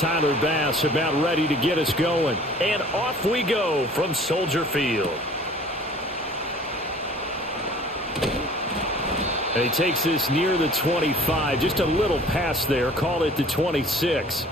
Tyler Bass about ready to get us going. And off we go from Soldier Field. And he takes this near the 25. Just a little pass there. Call it the 26.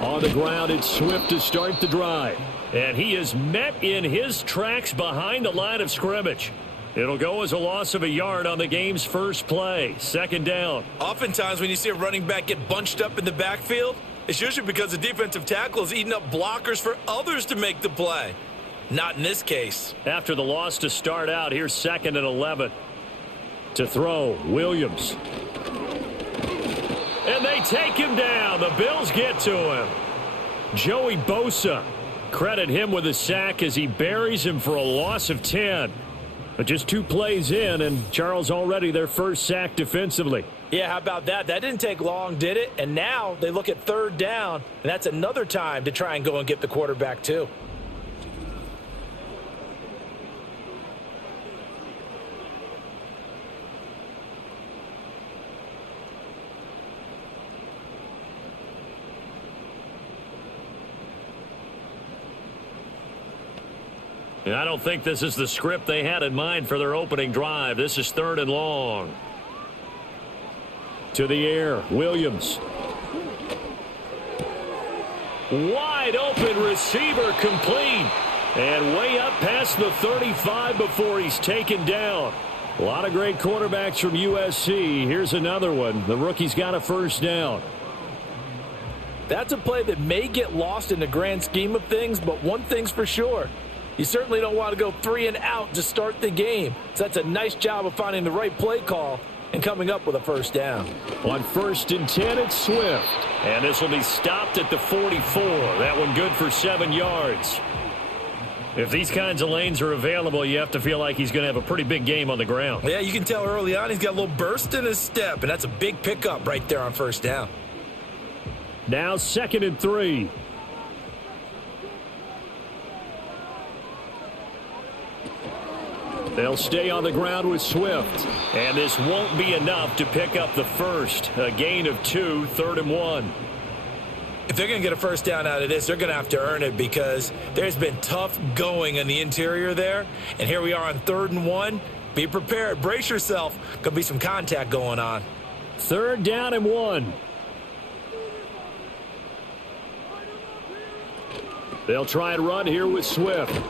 On the ground, it's Swift to start the drive. And he is met in his tracks behind the line of scrimmage. It'll go as a loss of a yard on the game's first play. Second down. Oftentimes when you see a running back get bunched up in the backfield, it's usually because the defensive tackle is eating up blockers for others to make the play. Not in this case. After the loss to start out, here's 2nd and 11. To throw, Williams. And they take him down. The Bills get to him. Joey Bosa. Credit him with a sack as he buries him for a loss of 10. But just 2 plays in, and Charles already their first sack defensively. Yeah, how about that? That didn't take long, did it? And now they look at 3rd down, and that's another time to try and go and get the quarterback too. I don't think this is the script they had in mind for their opening drive. This is 3rd and long. To the air, Williams. Wide open receiver complete. And way up past the 35 before he's taken down. A lot of great quarterbacks from USC. Here's another one. The rookie's got a first down. That's a play that may get lost in the grand scheme of things, but one thing's for sure. You certainly don't want to go 3 and out to start the game. So that's a nice job of finding the right play call and coming up with a first down. On 1st and 10, it's Swift. And this will be stopped at the 44. That one good for 7 yards. If these kinds of lanes are available, you have to feel like he's going to have a pretty big game on the ground. Yeah, you can tell early on he's got a little burst in his step, and that's a big pickup right there on first down. Now 2nd and 3. They'll stay on the ground with Swift. And this won't be enough to pick up the first. A gain of 2, 3rd and 1. If they're going to get a first down out of this, they're going to have to earn it because there's been tough going in the interior there. And here we are on 3rd and 1. Be prepared. Brace yourself. Could be some contact going on. 3rd down and 1. They'll try and run here with Swift.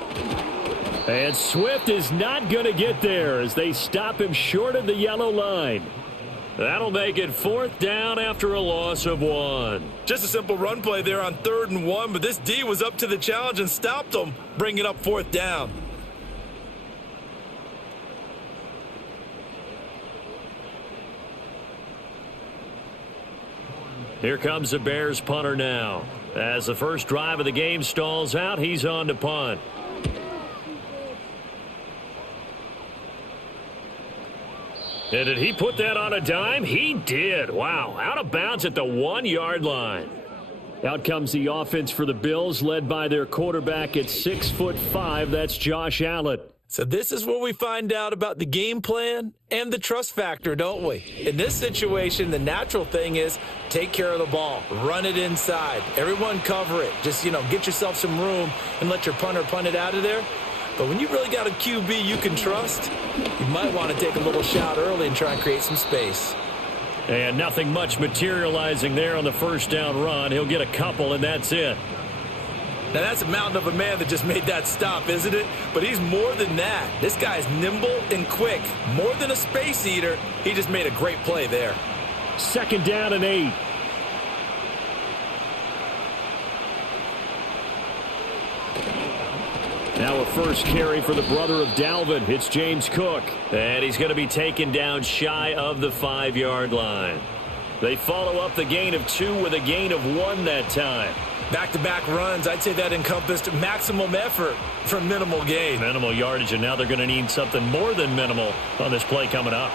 And Swift is not going to get there as they stop him short of the yellow line. That'll make it 4th down after a loss of 1. Just a simple run play there on 3rd and 1, but this D was up to the challenge and stopped them, bringing up 4th down. Here comes the Bears punter now. As the first drive of the game stalls out, he's on to punt. And did he put that on a dime? He did. Wow. Out of bounds at the 1-yard line. Out comes the offense for the Bills, led by their quarterback at 6'5". That's Josh Allen. So this is where we find out about the game plan and the trust factor, don't we? In this situation, the natural thing is take care of the ball. Run it inside. Everyone cover it. Just, get yourself some room and let your punter punt it out of there. But when you really got a QB you can trust, you might want to take a little shot early and try and create some space. And nothing much materializing there on the first down run. He'll get a couple, and that's it. Now, that's a mountain of a man that just made that stop, isn't it? But he's more than that. This guy's nimble and quick. More than a space eater, he just made a great play there. 2nd down and 8. Now a first carry for the brother of Dalvin. It's James Cook. And he's going to be taken down shy of the 5-yard line. They follow up the gain of 2 with a gain of 1 that time. Back-to-back runs, I'd say that encompassed maximum effort for minimal gain. Minimal yardage, and now they're going to need something more than minimal on this play coming up.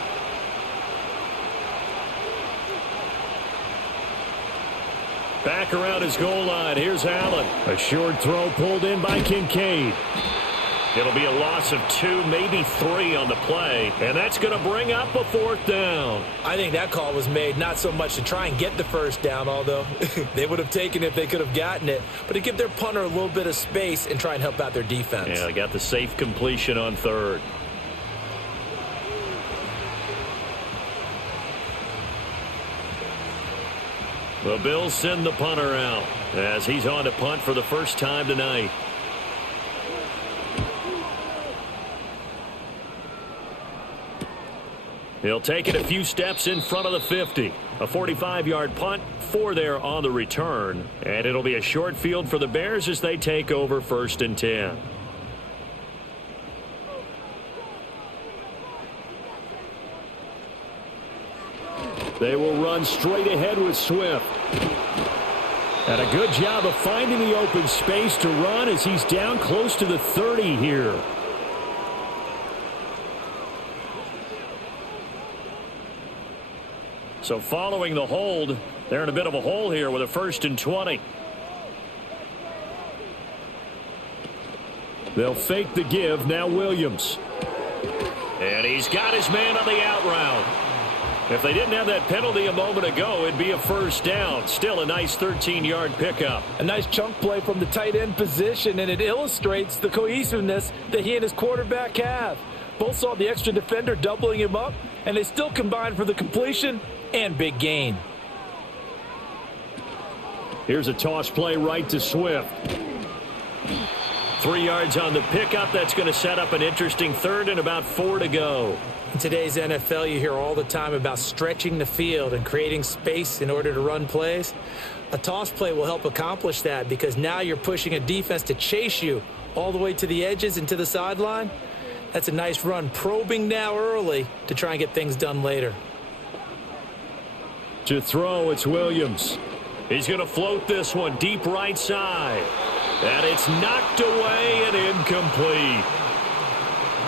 Back around his goal line. Here's Allen. A short throw pulled in by Kincaid. It'll be a loss of 2, maybe 3 on the play, and that's going to bring up a 4th down. I think that call was made not so much to try and get the first down, although they would have taken it if they could have gotten it, but to give their punter a little bit of space and try and help out their defense. Yeah, they got the safe completion on 3rd. The Bills send the punter out as he's on to punt for the first time tonight. He'll take it a few steps in front of the 50. A 45-yard punt, 4 there on the return. And it'll be a short field for the Bears as they take over 1st and 10. They will run straight ahead with Swift. And a good job of finding the open space to run as he's down close to the 30 here. So following the hold, they're in a bit of a hole here with a 1st and 20. They'll fake the give. Now Williams. And he's got his man on the out route. If they didn't have that penalty a moment ago, it'd be a 1st down. Still a nice 13-yard pickup. A nice chunk play from the tight end position, and it illustrates the cohesiveness that he and his quarterback have. Both saw the extra defender doubling him up, and they still combined for the completion and big gain. Here's a toss play right to Swift. 3 yards on the pickup. That's going to set up an interesting 3rd and about 4 to go. In today's NFL, you hear all the time about stretching the field and creating space in order to run plays. A toss play will help accomplish that because now you're pushing a defense to chase you all the way to the edges and to the sideline. That's a nice run, probing now early to try and get things done later. To throw, it's Williams. He's going to float this one deep right side. And it's knocked away and incomplete.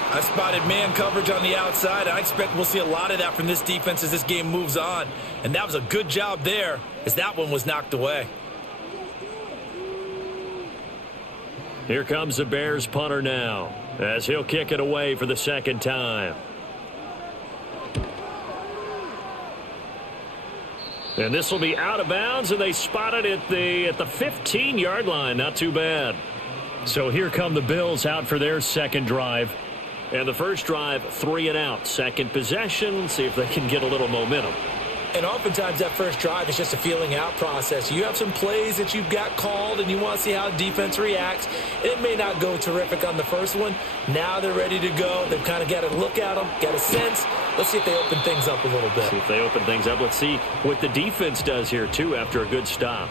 I spotted man coverage on the outside. I expect we'll see a lot of that from this defense as this game moves on. And that was a good job there as that one was knocked away. Here comes the Bears punter now as he'll kick it away for the 2nd time. And this will be out of bounds, and they spot it at the 15-yard line. Not too bad. So here come the Bills out for their 2nd drive. And the first drive, 3 and out. 2nd possession, see if they can get a little momentum. And oftentimes that first drive is just a feeling out process. You have some plays that you've got called and you want to see how defense reacts. It may not go terrific on the first one. Now they're ready to go. They've kind of got to look at them, get a sense. Let's see if they open things up a little bit. See if they open things up. Let's see what the defense does here, too, after a good stop.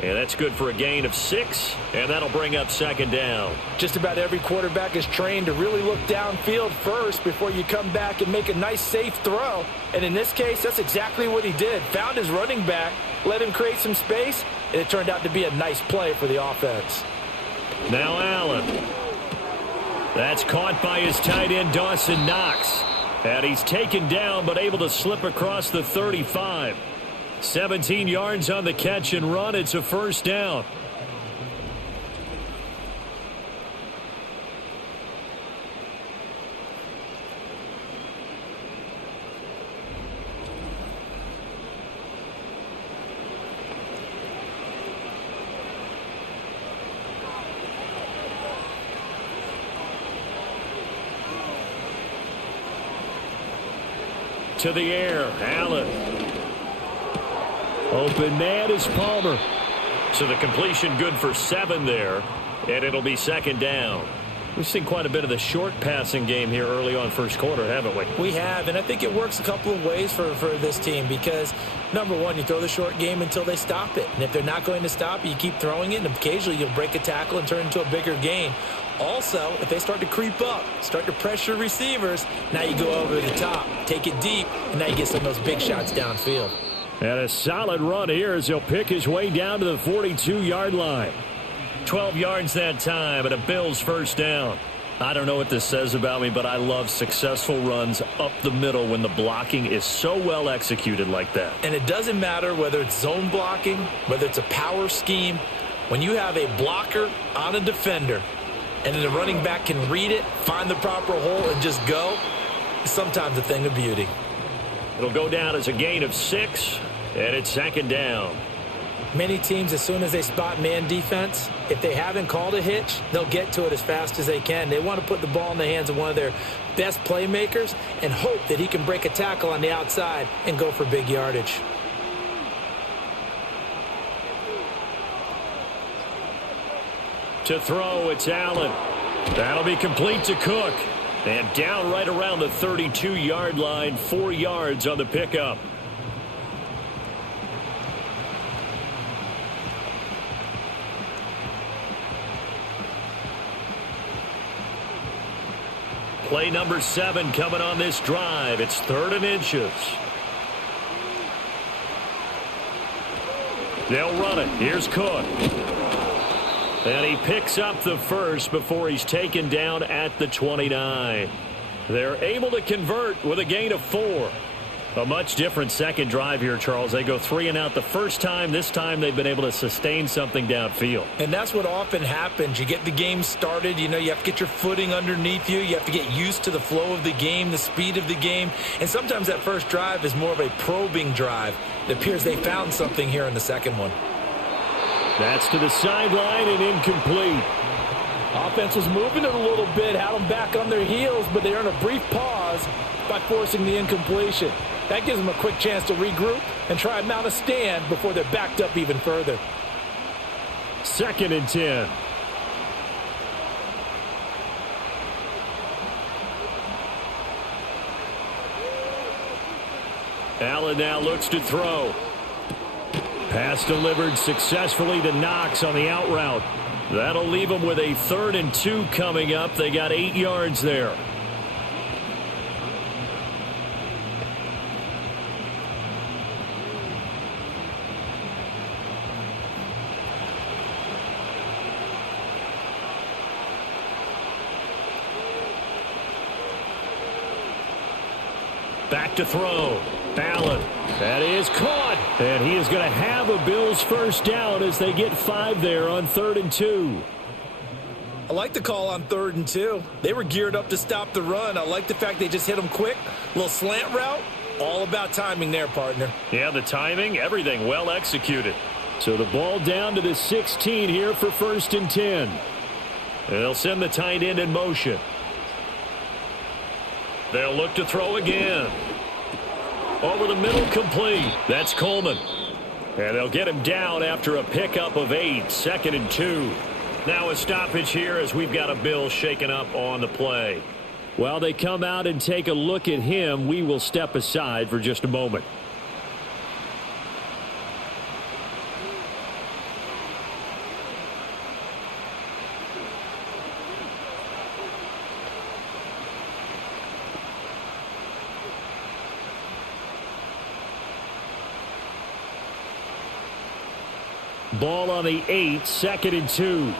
And that's good for a gain of 6, and that'll bring up 2nd down. Just about every quarterback is trained to really look downfield first before you come back and make a nice, safe throw. And in this case, that's exactly what he did. Found his running back, let him create some space, and it turned out to be a nice play for the offense. Now Allen. That's caught by his tight end, Dawson Knox. And he's taken down, but able to slip across the 35. 17 yards on the catch and run. It's a 1st down. To the air, Allen. Open man is Palmer. So the completion good for 7 there, and it'll be 2nd down. We've seen quite a bit of the short passing game here early on first quarter, haven't we? We have, and I think it works a couple of ways for this team because, number one, you throw the short game until they stop it. And if they're not going to stop it, you keep throwing it, and occasionally you'll break a tackle and turn it into a bigger gain. Also, if they start to creep up, start to pressure receivers, now you go over the top, take it deep, and now you get some of those big shots downfield. And a solid run here as he'll pick his way down to the 42-yard line. 12 yards that time and a Bills 1st down. I don't know what this says about me, but I love successful runs up the middle when the blocking is so well executed like that. And it doesn't matter whether it's zone blocking, whether it's a power scheme. When you have a blocker on a defender, and then the running back can read it, find the proper hole, and just go, it's sometimes a thing of beauty. It'll go down as a gain of 6, and it's second down. Many teams, as soon as they spot man defense, if they haven't called a hitch, they'll get to it as fast as they can. They want to put the ball in the hands of one of their best playmakers and hope that he can break a tackle on the outside and go for big yardage. To throw, it's Allen. That'll be complete to Cook. And down right around the 32-yard line, 4 yards on the pickup. Play number 7 coming on this drive. It's 3rd and inches. They'll run it. Here's Cook. And he picks up the first before he's taken down at the 29. They're able to convert with a gain of 4. A much different second drive here, Charles. They go 3 and out the first time. This time they've been able to sustain something downfield. And that's what often happens. You get the game started. You know, you have to get your footing underneath you. You have to get used to the flow of the game, the speed of the game. And sometimes that first drive is more of a probing drive. It appears they found something here in the second one. That's to the sideline and incomplete. Offense was moving it a little bit, had them back on their heels, but they earned a brief pause by forcing the incompletion. That gives them a quick chance to regroup and try and mount a stand before they're backed up even further. 2nd and 10. Allen now looks to throw. Pass delivered successfully to Knox on the out route. That'll leave them with a 3rd and 2 coming up. They got 8 yards there. Back to throw. Allen. That is caught. And he is going to have a Bills first down as they get 5 there on 3rd and 2. I like the call on 3rd and 2. They were geared up to stop the run. I like the fact they just hit them quick. Little slant route. All about timing there, partner. Yeah, the timing, everything well executed. So the ball down to the 16 here for 1st and 10. And they'll send the tight end in motion. They'll look to throw again. Over the middle, complete. That's Coleman. And they'll get him down after a pickup of 8. 2nd and 2. Now a stoppage here as we've got a Bill shaken up on the play. While they come out and take a look at him, we will step aside for just a moment. Ball on the 8, 2nd and 2.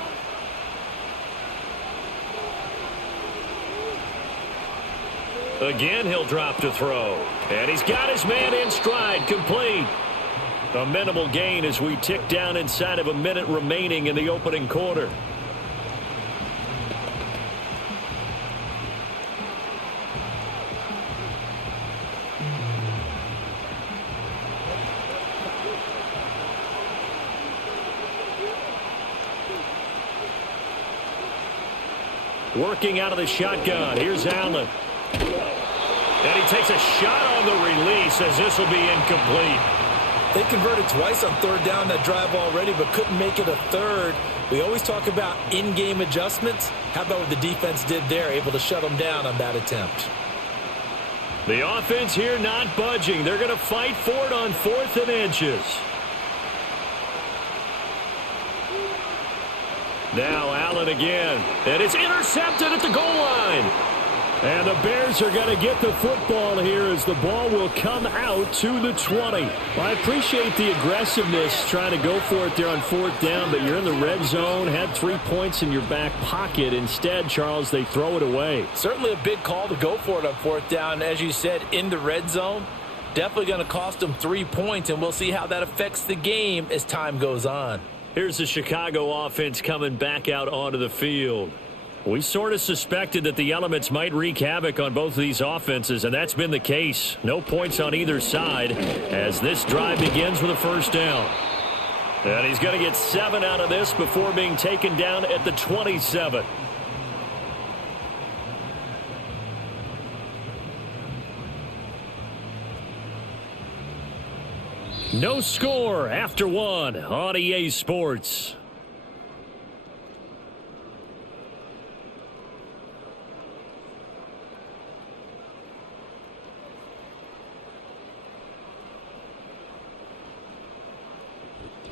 Again, he'll drop to throw. And he's got his man in stride, complete. A minimal gain as we tick down inside of a minute remaining in the opening quarter. Working out of the shotgun. Here's Allen. And he takes a shot on the release as this will be incomplete. They converted twice on 3rd down that drive already, but couldn't make it a 3rd. We always talk about in-game adjustments. How about what the defense did there, able to shut them down on that attempt? The offense here not budging. They're going to fight for it on 4th and inches. Now Allen again. And it's intercepted at the goal line. And the Bears are going to get the football here as the ball will come out to the 20. Well, I appreciate the aggressiveness trying to go for it there on 4th down, but you're in the red zone, had 3 points in your back pocket. Instead, Charles, they throw it away. Certainly a big call to go for it on 4th down. As you said, in the red zone, definitely going to cost them 3 points, and we'll see how that affects the game as time goes on. Here's the Chicago offense coming back out onto the field. We sort of suspected that the elements might wreak havoc on both of these offenses, and that's been the case. No points on either side as this drive begins with a first down. And he's going to get 7 out of this before being taken down at the 27. No score after 1 on EA Sports.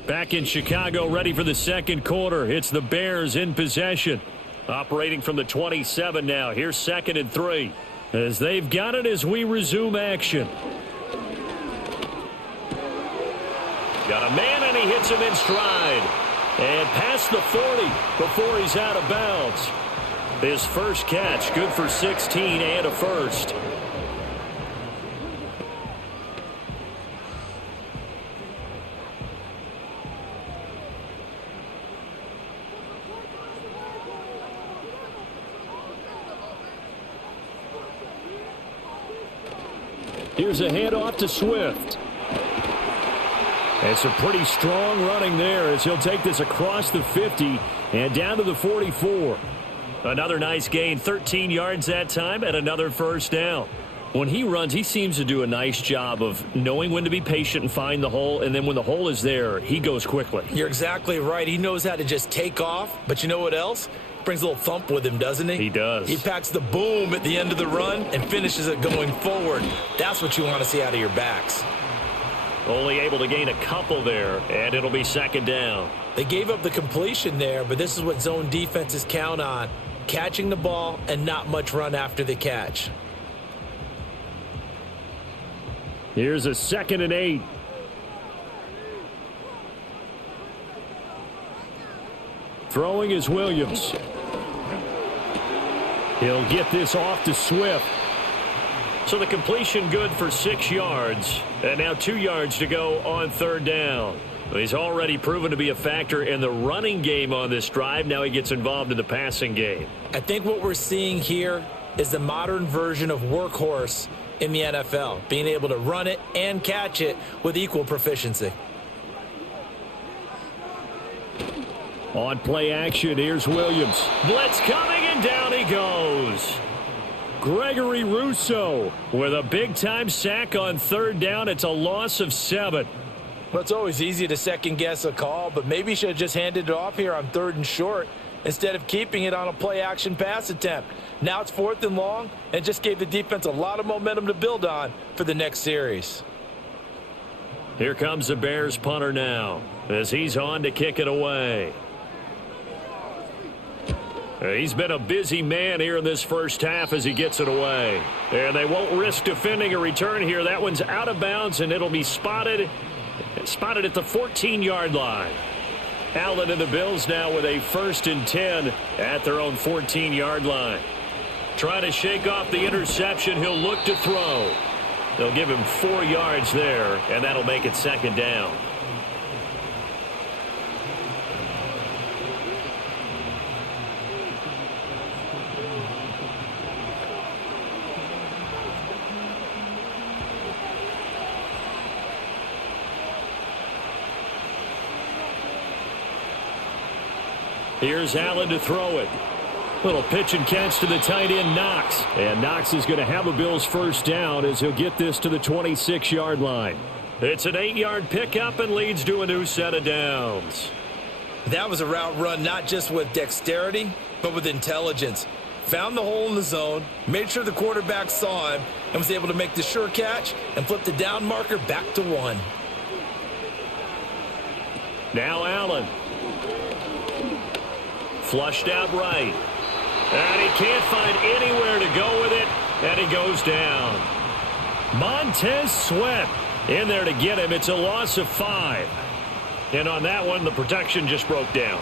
Back in Chicago, ready for the second quarter. It's the Bears in possession. Operating from the 27 now. Here's 2nd and 3. As they've got it as we resume action. Got a man, and he hits him in stride. And past the 40 before he's out of bounds. His first catch, good for 16 and a first. Here's a handoff to Swift. It's a pretty strong running there as he'll take this across the 50 and down to the 44. Another nice gain, 13 yards that time, and another first down. When he runs, he seems to do a nice job of knowing when to be patient and find the hole, and then when the hole is there, he goes quickly. You're exactly right. He knows how to just take off, but you know what else? Brings a little thump with him, doesn't he? He does. He packs the boom at the end of the run and finishes it going forward. That's what you want to see out of your backs. Only able to gain a couple there, and it'll be 2nd down. They gave up the completion there, but this is what zone defenses count on. Catching the ball and not much run after the catch. Here's a 2nd and 8. Throwing is Williams. He'll get this off to Swift. So the completion good for 6 yards. And now 2 yards to go on 3rd down. He's already proven to be a factor in the running game on this drive. Now he gets involved in the passing game. I think what we're seeing here is the modern version of workhorse in the NFL. Being able to run it and catch it with equal proficiency. On play action, here's Williams. Blitz coming, and down he goes. Gregory Rousseau with a big-time sack on 3rd down. It's a loss of 7. Well, it's always easy to second-guess a call, but maybe he should have just handed it off here on 3rd and short instead of keeping it on a play-action pass attempt. Now it's 4th and long, and just gave the defense a lot of momentum to build on for the next series. Here comes the Bears punter now as he's on to kick it away. He's been a busy man here in this first half as he gets it away. And they won't risk defending a return here. That one's out of bounds, and it'll be spotted at the 14-yard line. Allen and the Bills now with a 1st and 10 at their own 14-yard line. Trying to shake off the interception. He'll look to throw. They'll give him 4 yards there, and that'll make it 2nd down. Here's Allen to throw it. Little pitch and catch to the tight end, Knox. And Knox is going to have a Bills first down as he'll get this to the 26-yard line. It's an 8-yard pickup and leads to a new set of downs. That was a route run not just with dexterity, but with intelligence. Found the hole in the zone, made sure the quarterback saw him, and was able to make the sure catch and flip the down marker back to 1. Now Allen. Flushed out right. And he can't find anywhere to go with it, and he goes down. Montez Sweat in there to get him. It's a loss of 5. And on that one, the protection just broke down.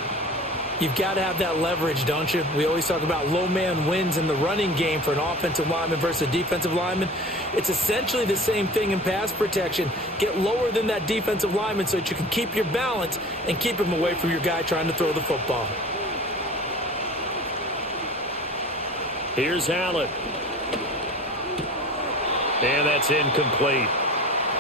You've got to have that leverage, don't you? We always talk about low man wins in the running game for an offensive lineman versus a defensive lineman. It's essentially the same thing in pass protection. Get lower than that defensive lineman so that you can keep your balance and keep him away from your guy trying to throw the football. Here's Allen. And that's incomplete.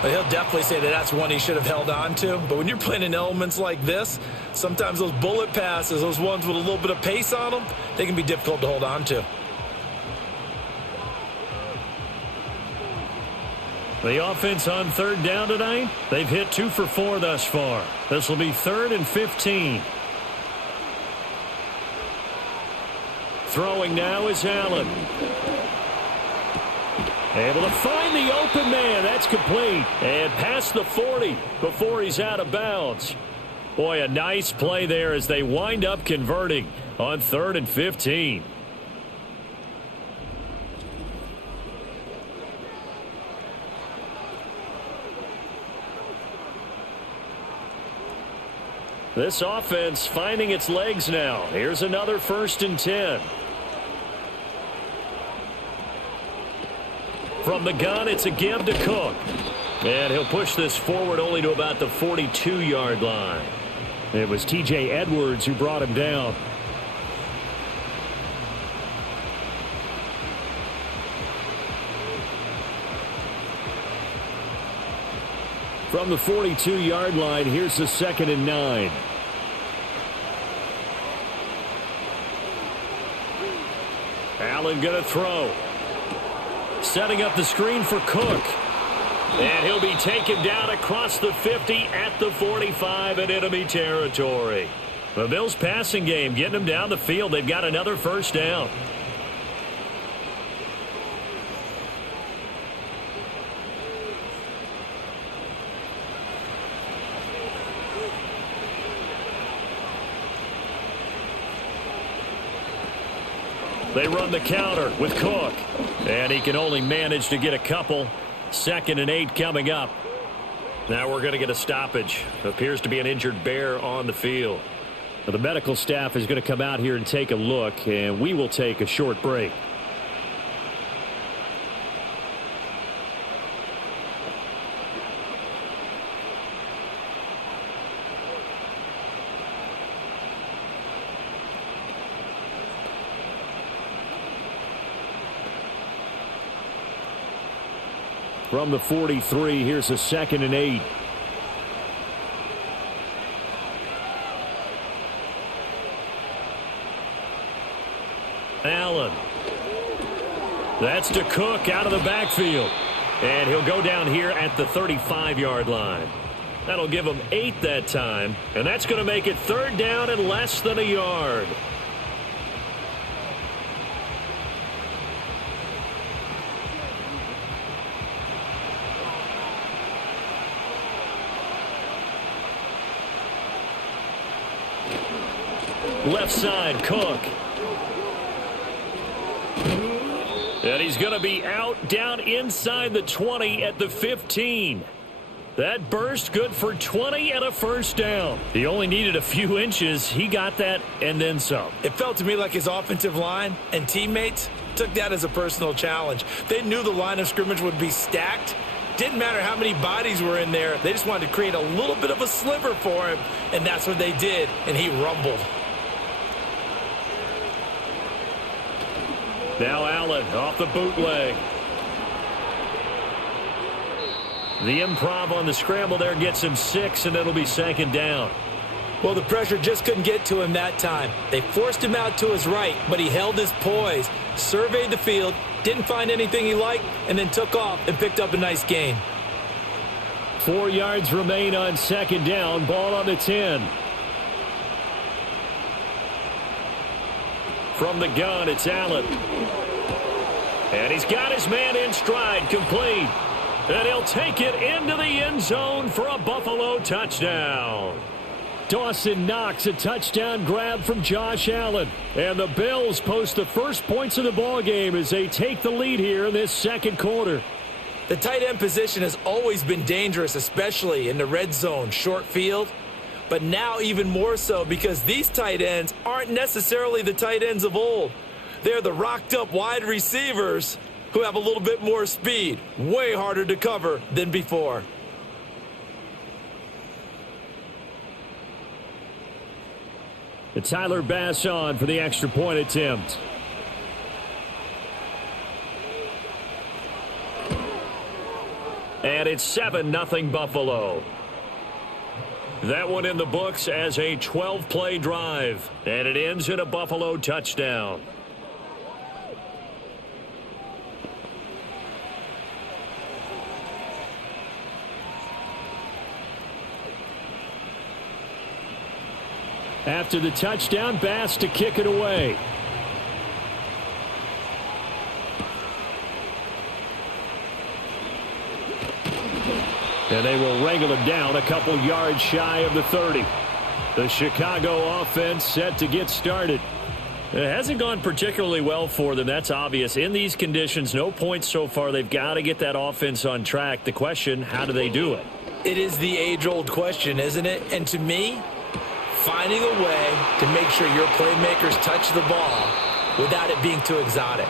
Well, he'll definitely say that that's one he should have held on to. But when you're playing in elements like this, sometimes those bullet passes, those ones with a little bit of pace on them, they can be difficult to hold on to. The offense on third down tonight, they've hit 2 for 4 thus far. This will be 3rd and 15. Throwing now is Allen. Able to find the open man. That's complete. And past the 40 before he's out of bounds. Boy, a nice play there as they wind up converting on 3rd and 15. This offense finding its legs now. Here's another 1st and 10. From the gun, it's a give to Cook. And he'll push this forward only to about the 42-yard line. It was T.J. Edwards who brought him down. From the 42-yard line, here's the 2nd and 9. Allen going to throw. Setting up the screen for Cook. And he'll be taken down across the 50 at the 45 in enemy territory. The Bills' passing game getting them down the field. They've got another 1st down. They run the counter with Cook. And he can only manage to get a couple. 2nd and 8 coming up. Now we're going to get a stoppage. Appears to be an injured Bear on the field. Now the medical staff is going to come out here and take a look. And we will take a short break. From the 43, here's a 2nd and 8. Allen. That's to Cook out of the backfield. And he'll go down here at the 35-yard line. That'll give him 8 that time. And that's going to make it 3rd down and less than a yard. Left side, Cook. And he's going to be out down inside the 20 at the 15. That burst good for 20 and a 1st down. He only needed a few inches. He got that and then some. It felt to me like his offensive line and teammates took that as a personal challenge. They knew the line of scrimmage would be stacked. Didn't matter how many bodies were in there. They just wanted to create a little bit of a sliver for him, and that's what they did, and he rumbled. Now Allen off the bootleg. The improv on the scramble there gets him 6, and it'll be 2nd down. Well, the pressure just couldn't get to him that time. They forced him out to his right, but he held his poise, surveyed the field, didn't find anything he liked, and then took off and picked up a nice gain. 4 yards remain on 2nd down. Ball on the 10. From the gun, it's Allen. And he's got his man in stride, complete. And he'll take it into the end zone for a Buffalo touchdown. Dawson Knox, a touchdown grab from Josh Allen. And the Bills post the first points of the ball game as they take the lead here in this 2nd quarter. The tight end position has always been dangerous, especially in the red zone, short field. But now even more so because these tight ends aren't necessarily the tight ends of old. They're the rocked-up wide receivers who have a little bit more speed, way harder to cover than before. Tyler Bass on for the extra point attempt. And it's 7-0 Buffalo. That one in the books as a 12-play drive. And it ends in a Buffalo touchdown. After the touchdown, Bass to kick it away. And they will wrangle it down a couple yards shy of the 30. The Chicago offense set to get started. It hasn't gone particularly well for them. That's obvious. In these conditions, no points so far. They've got to get that offense on track. The question, how do they do it? It is the age-old question, isn't it? And to me, finding a way to make sure your playmakers touch the ball without it being too exotic.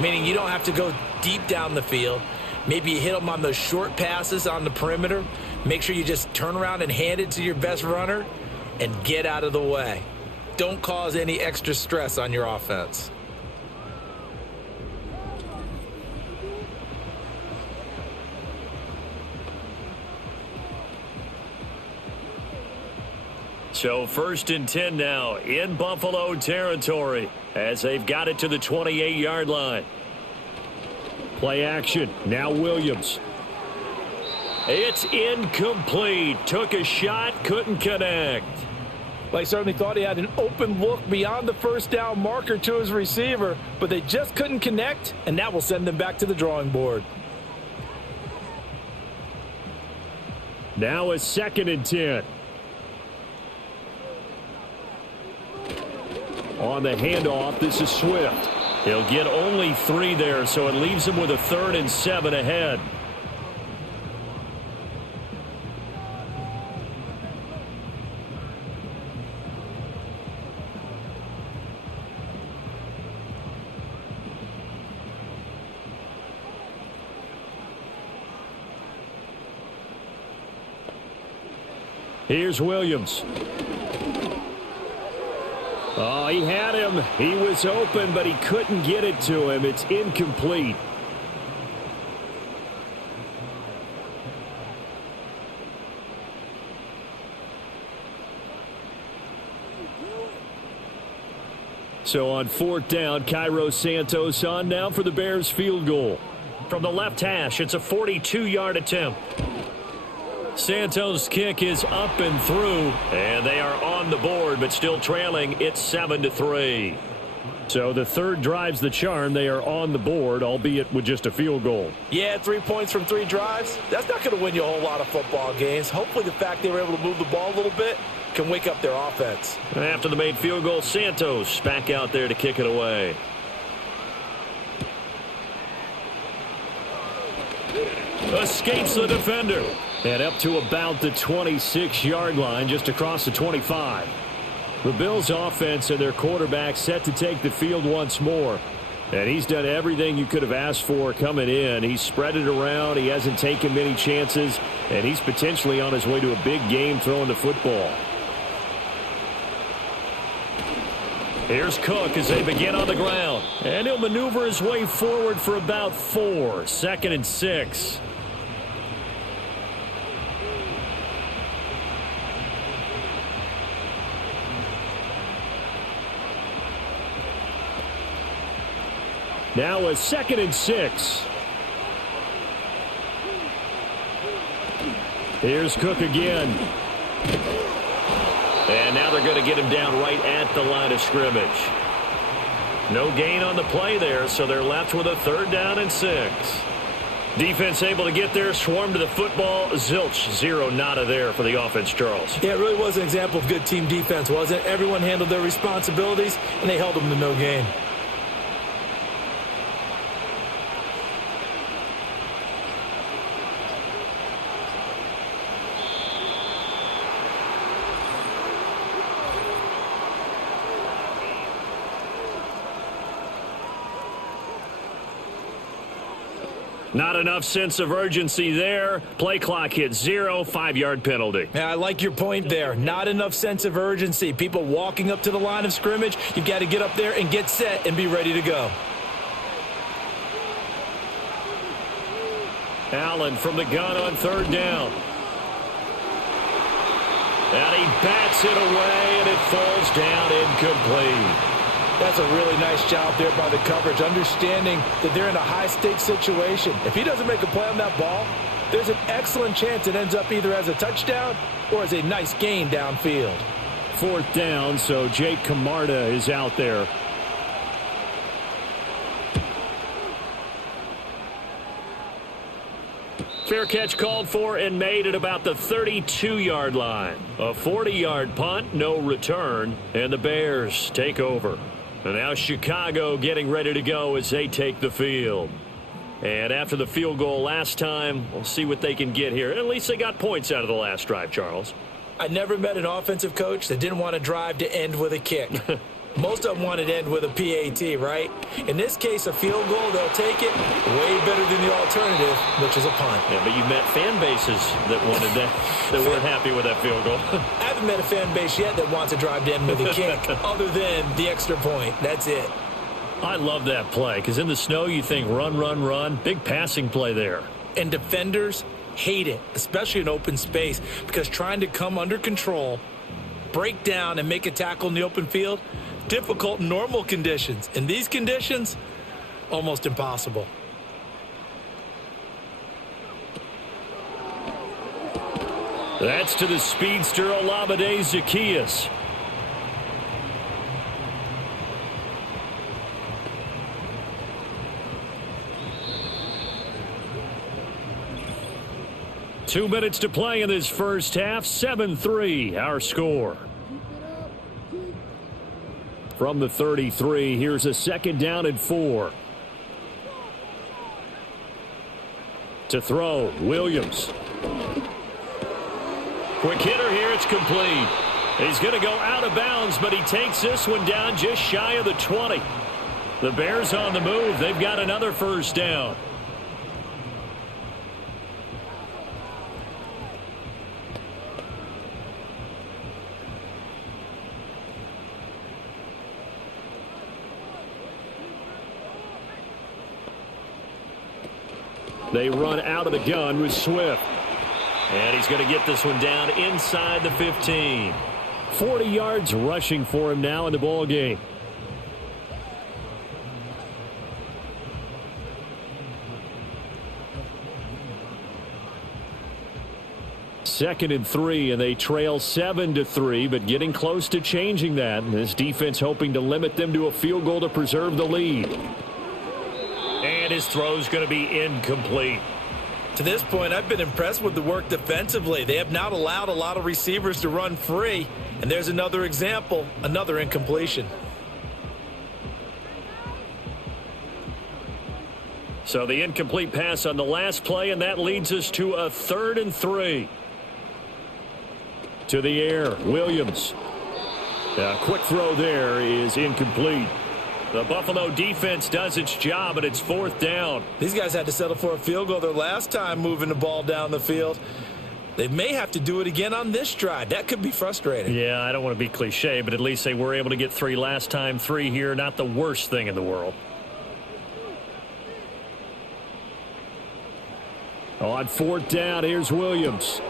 Meaning you don't have to go deep down the field. Maybe you hit them on those short passes on the perimeter. Make sure you just turn around and hand it to your best runner and get out of the way. Don't cause any extra stress on your offense. So 1st and 10 now in Buffalo territory as they've got it to the 28-yard line. Play action. Now Williams. It's incomplete. Took a shot, couldn't connect. Well, he certainly thought he had an open look beyond the first down marker to his receiver, but they just couldn't connect, and that will send them back to the drawing board. Now a 2nd and 10. On the handoff, this is Swift. He'll get only 3 there, so it leaves him with a 3rd and 7 ahead. Here's Williams. Oh, he had him. He was open, but he couldn't get it to him. It's incomplete. So on 4th down, Cairo Santos on now for the Bears field goal. From the left hash, it's a 42-yard attempt. Santos' kick is up and through, and they are on the board, but still trailing. It's 7-3. So the third drive's the charm. They are on the board, albeit with just a field goal. Yeah, 3 points from 3 drives. That's not going to win you a whole lot of football games. Hopefully the fact they were able to move the ball a little bit can wake up their offense. After the made field goal, Santos back out there to kick it away. Escapes the defender. And up to about the 26-yard line, just across the 25. The Bills' offense and their quarterback set to take the field once more. And he's done everything you could have asked for coming in. He's spread it around. He hasn't taken many chances. And he's potentially on his way to a big game throwing the football. Here's Cook as they begin on the ground. And he'll maneuver his way forward for about 4. 2nd and 6. Now a 2nd and 6. Here's Cook again. And now they're going to get him down right at the line of scrimmage. No gain on the play there, so they're left with a 3rd down and 6. Defense able to get there, swarm to the football. Zilch, 0 nada there for the offense, Charles. Yeah, it really was an example of good team defense, wasn't it? Everyone handled their responsibilities, and they held them to no gain. Not enough sense of urgency there. Play clock hit 0, 5-yard penalty. Yeah, I like your point there. Not enough sense of urgency. People walking up to the line of scrimmage, you've got to get up there and get set and be ready to go. Allen from the gun on third down. And he bats it away, and it falls down incomplete. That's a really nice job there by the coverage, understanding that they're in a high-stakes situation. If he doesn't make a play on that ball, there's an excellent chance it ends up either as a touchdown or as a nice gain downfield. Fourth down, so Jake Camarda is out there. Fair catch called for and made at about the 32-yard line. A 40-yard punt, no return, and the Bears take over. And now Chicago getting ready to go as they take the field. And after the field goal last time, we'll see what they can get here. At least they got points out of the last drive, Charles. I never met an offensive coach that didn't want to drive to end with a kick. Most of them wanted to end with a PAT, right? In this case, a field goal, they'll take it way better than the alternative, which is a punt. Yeah, but you met fan bases that wanted that, that weren't happy with that field goal. I haven't met a fan base yet that wants to drive to end with a kick, other than the extra point. That's it. I love that play, because in the snow, you think run, run, run. Big passing play there. And defenders hate it, especially in open space, because trying to come under control, break down, and make a tackle in the open field, difficult in normal conditions. In these conditions, almost impossible. That's to the speedster Olamide Zaccheaus. Two minutes to play in this first half. 7-3, our score. From the 33, here's a second down and 4. To throw, Williams. Quick hitter here, it's complete. He's going to go out of bounds, but he takes this one down just shy of the 20. The Bears on the move. They've got another first down. They run out of the gun with Swift. And he's going to get this one down inside the 15. 40 yards rushing for him now in the ball game. Second and 3, and they trail 7-3, but getting close to changing that. And this defense hoping to limit them to a field goal to preserve the lead. And his throw's going to be incomplete. To this point, I've been impressed with the work defensively. They have not allowed a lot of receivers to run free. And there's another example, another incompletion. So the incomplete pass on the last play, and that leads us to a 3rd and 3. To the air, Williams. A quick throw there is incomplete. The Buffalo defense does its job, and it's 4th down. These guys had to settle for a field goal their last time moving the ball down the field. They may have to do it again on this drive. That could be frustrating. Yeah, I don't want to be cliche, but at least they were able to get 3 last time. 3 here, not the worst thing in the world. On 4th down, here's Williams.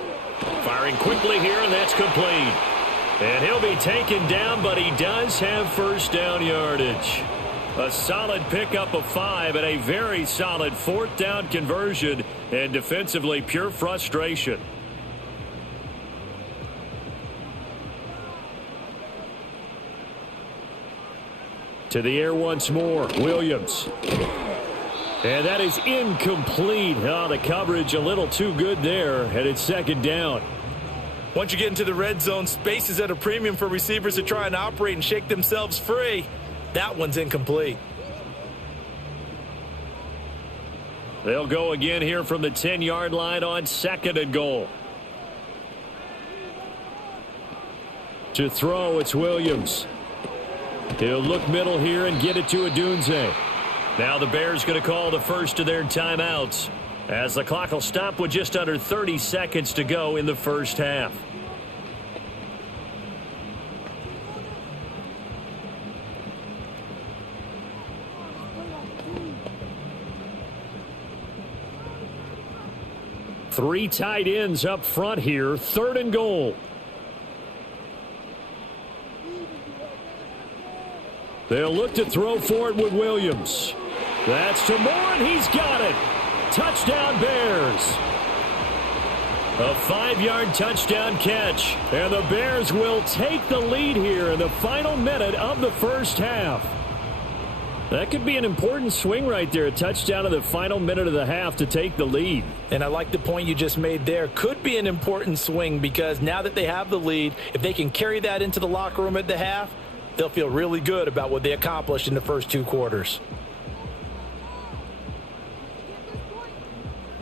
Firing quickly here, and that's complete. And he'll be taken down, but he does have first down yardage. A solid pickup of 5 and a very solid 4th down conversion, and defensively pure frustration. To the air once more, Williams. And that is incomplete. Oh, the coverage a little too good there, and it's 2nd down. Once you get into the red zone, space is at a premium for receivers to try and operate and shake themselves free. That one's incomplete. They'll go again here from the 10-yard line on 2nd and goal. To throw, it's Williams. He'll look middle here and get it to Odunze. Now the Bears going to call the first of their timeouts, as the clock will stop with just under 30 seconds to go in the first half. Three tight ends up front here, 3rd and goal. They'll look to throw for it with Williams. That's to Moore, and he's got it. Touchdown Bears. A 5-yard touchdown catch. And the Bears will take the lead here in the final minute of the first half. That could be an important swing right there. A touchdown in the final minute of the half to take the lead. And I like the point you just made there. Could be an important swing because now that they have the lead, if they can carry that into the locker room at the half, they'll feel really good about what they accomplished in the first 2 quarters.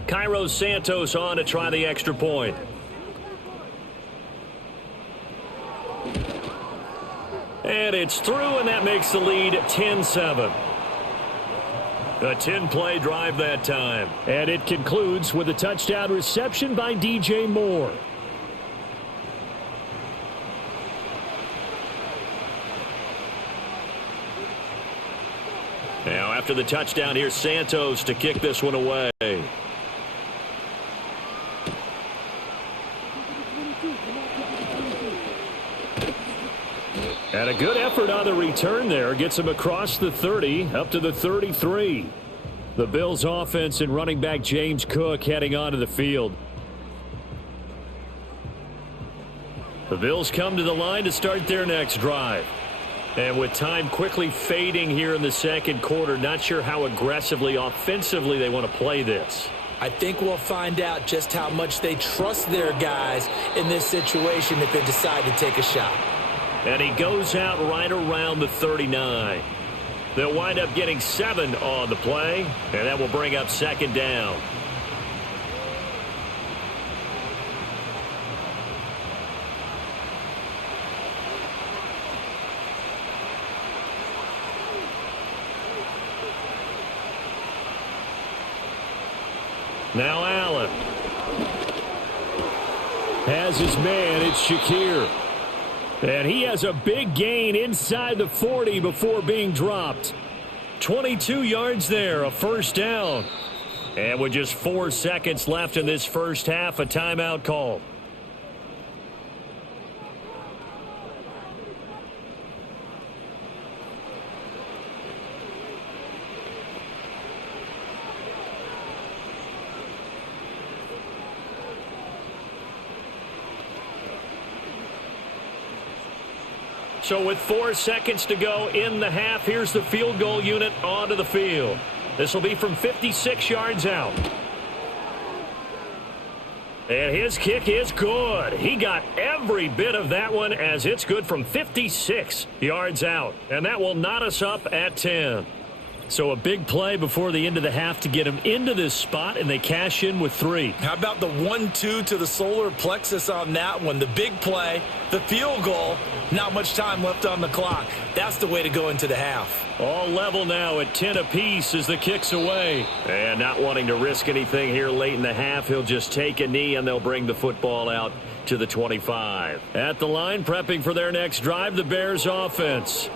Cairo Santos on to try the extra point. And it's through, and that makes the lead 10-7. A 10-play drive that time. And it concludes with a touchdown reception by DJ Moore. Now after the touchdown, here's Santos to kick this one away. And a good effort on the return there. Gets him across the 30, up to the 33. The Bills offense and running back James Cook heading onto the field. The Bills come to the line to start their next drive. And with time quickly fading here in the second quarter, not sure how aggressively, offensively they want to play this. I think we'll find out just how much they trust their guys in this situation if they decide to take a shot. And he goes out right around the 39. They'll wind up getting 7 on the play, and that will bring up 2nd down. Now Allen has his man. It's Shakir. And he has a big gain inside the 40 before being dropped. 22 yards there, a first down. And with just 4 seconds left in this first half, a timeout call. So with 4 seconds to go in the half, here's the field goal unit onto the field. This will be from 56 yards out. And his kick is good. He got every bit of that one as it's good from 56 yards out. And that will knot us up at 10. So a big play before the end of the half to get him into this spot, and they cash in with 3. How about the 1-2 to the solar plexus on that one? The big play, the field goal, not much time left on the clock. That's the way to go into the half. All level now at 10 apiece as the kick's away. And not wanting to risk anything here late in the half, he'll just take a knee, and they'll bring the football out to the 25. At the line, prepping for their next drive, the Bears offense.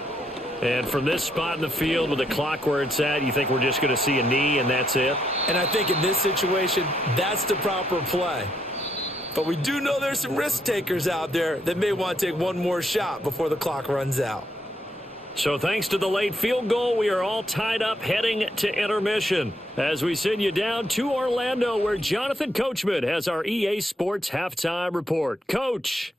And from this spot in the field with the clock where it's at, you think we're just going to see a knee and that's it? And I think in this situation, that's the proper play. But we do know there's some risk takers out there that may want to take one more shot before the clock runs out. So thanks to the late field goal, we are all tied up heading to intermission as we send you down to Orlando where Jonathan Coachman has our EA Sports Halftime Report. Coach.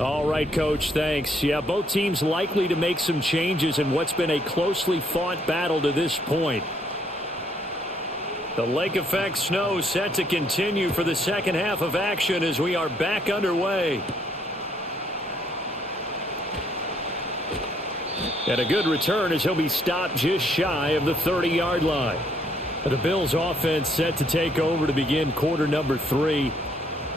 All right, Coach, thanks. Yeah, both teams likely to make some changes in what's been a closely fought battle to this point. The lake effect snow set to continue for the second half of action as we are back underway. And a good return as he'll be stopped just shy of the 30-yard line. The Bills offense set to take over to begin quarter number 3.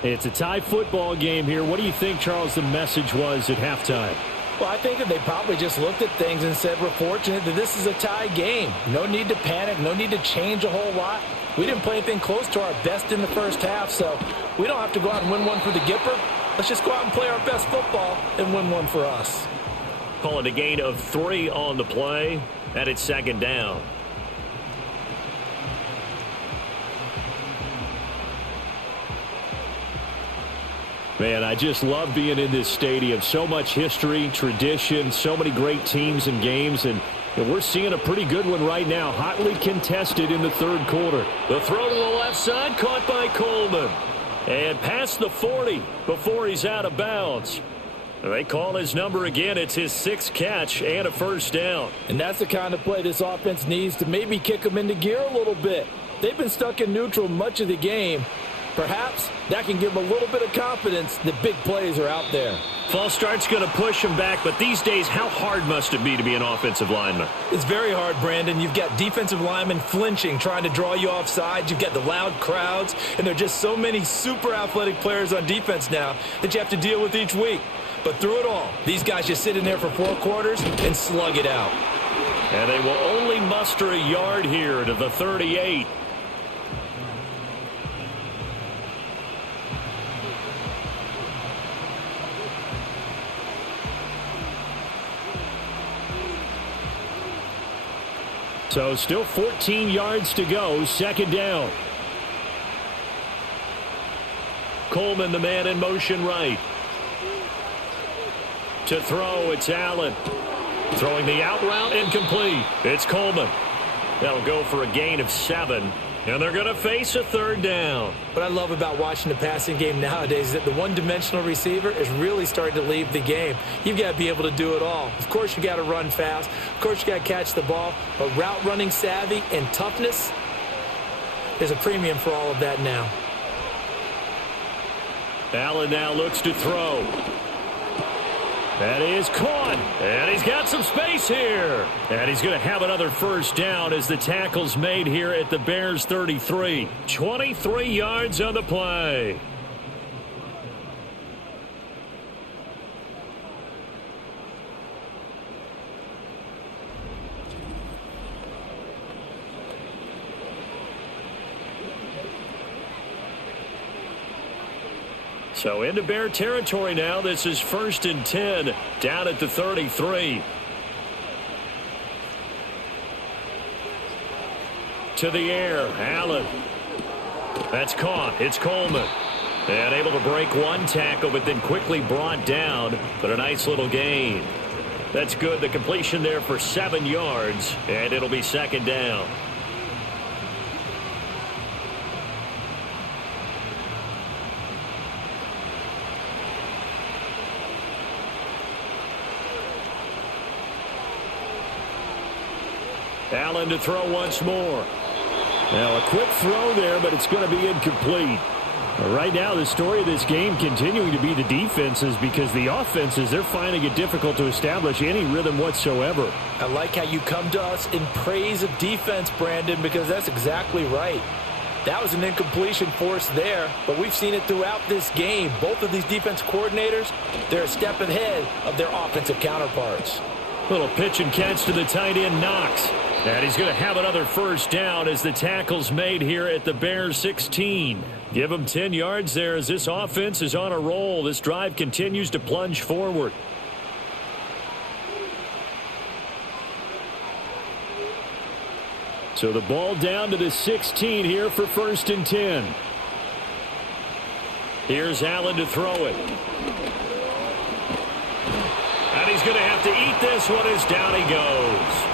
It's a tie football game here. What do you think, Charles, the message was at halftime? Well, I think that they probably just looked at things and said, we're fortunate that this is a tie game. No need to panic. No need to change a whole lot. We didn't play anything close to our best in the first half, so we don't have to go out and win one for the Gipper. Let's just go out and play our best football and win one for us. Call it a gain of 3 on the play, and it's second down. Man, I just love being in this stadium. So much history, tradition, so many great teams and games, and we're seeing a pretty good one right now, hotly contested in the third quarter. The throw to the left side, caught by Coleman. And past the 40 before he's out of bounds. They call his number again. It's his 6th catch and a first down. And that's the kind of play this offense needs to maybe kick them into gear a little bit. They've been stuck in neutral much of the game. Perhaps that can give them a little bit of confidence that big plays are out there. False start's going to push him back, but these days, how hard must it be to be an offensive lineman? It's very hard, Brandon. You've got defensive linemen flinching, trying to draw you off sides. You've got the loud crowds, and there are just so many super athletic players on defense now that you have to deal with each week. But through it all, these guys just sit in there for 4 quarters and slug it out. And they will only muster a yard here to the 38. So still 14 yards to go, second down. Coleman, the man in motion right. To throw, it's Allen. Throwing the out route, incomplete. It's Coleman. That'll go for a gain of 7. And they're going to face a third down. What I love about watching the passing game nowadays is that the one-dimensional receiver is really starting to leave the game. You've got to be able to do it all. Of course, you got to run fast. Of course, you got to catch the ball. But route running savvy and toughness, there's a premium for all of that now. Allen now looks to throw. That is caught, and he's got some space here. And he's going to have another first down as the tackle's made here at the Bears 33. 23 yards on the play. So into Bear territory now. This is 1st and 10 down at the 33. To the air, Allen. That's caught. It's Coleman. And able to break one tackle, but then quickly brought down. But a nice little gain. That's good. The completion there for 7 yards. And it'll be second down. Allen to throw once more. Now a quick throw there, but it's going to be incomplete. Right now, the story of this game continuing to be the defenses, because the offenses, they're finding it difficult to establish any rhythm whatsoever. I like how you come to us in praise of defense, Brandon, because that's exactly right. That was an incompletion forced there, but we've seen it throughout this game. Both of these defense coordinators, they're a step ahead of their offensive counterparts. Little pitch and catch to the tight end, Knox. And he's going to have another first down as the tackle's made here at the Bears 16. Give him 10 yards there as this offense is on a roll. This drive continues to plunge forward. So the ball down to the 16 here for 1st and 10. Here's Allen to throw it. And he's going to have to eat this one as down he goes.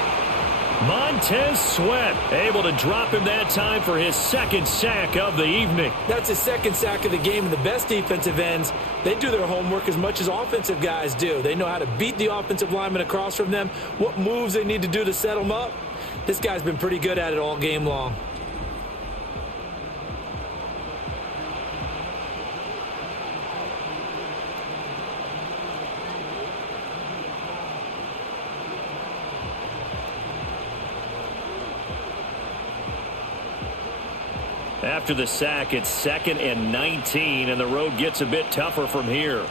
Montez Sweat able to drop him that time for his 2nd sack of the evening. That's his 2nd sack of the game, and the best defensive ends, they do their homework as much as offensive guys do. They know how to beat the offensive lineman across from them, what moves they need to do to set them up. This guy's been pretty good at it all game long. After the sack, it's 2nd and 19, and the road gets a bit tougher from here.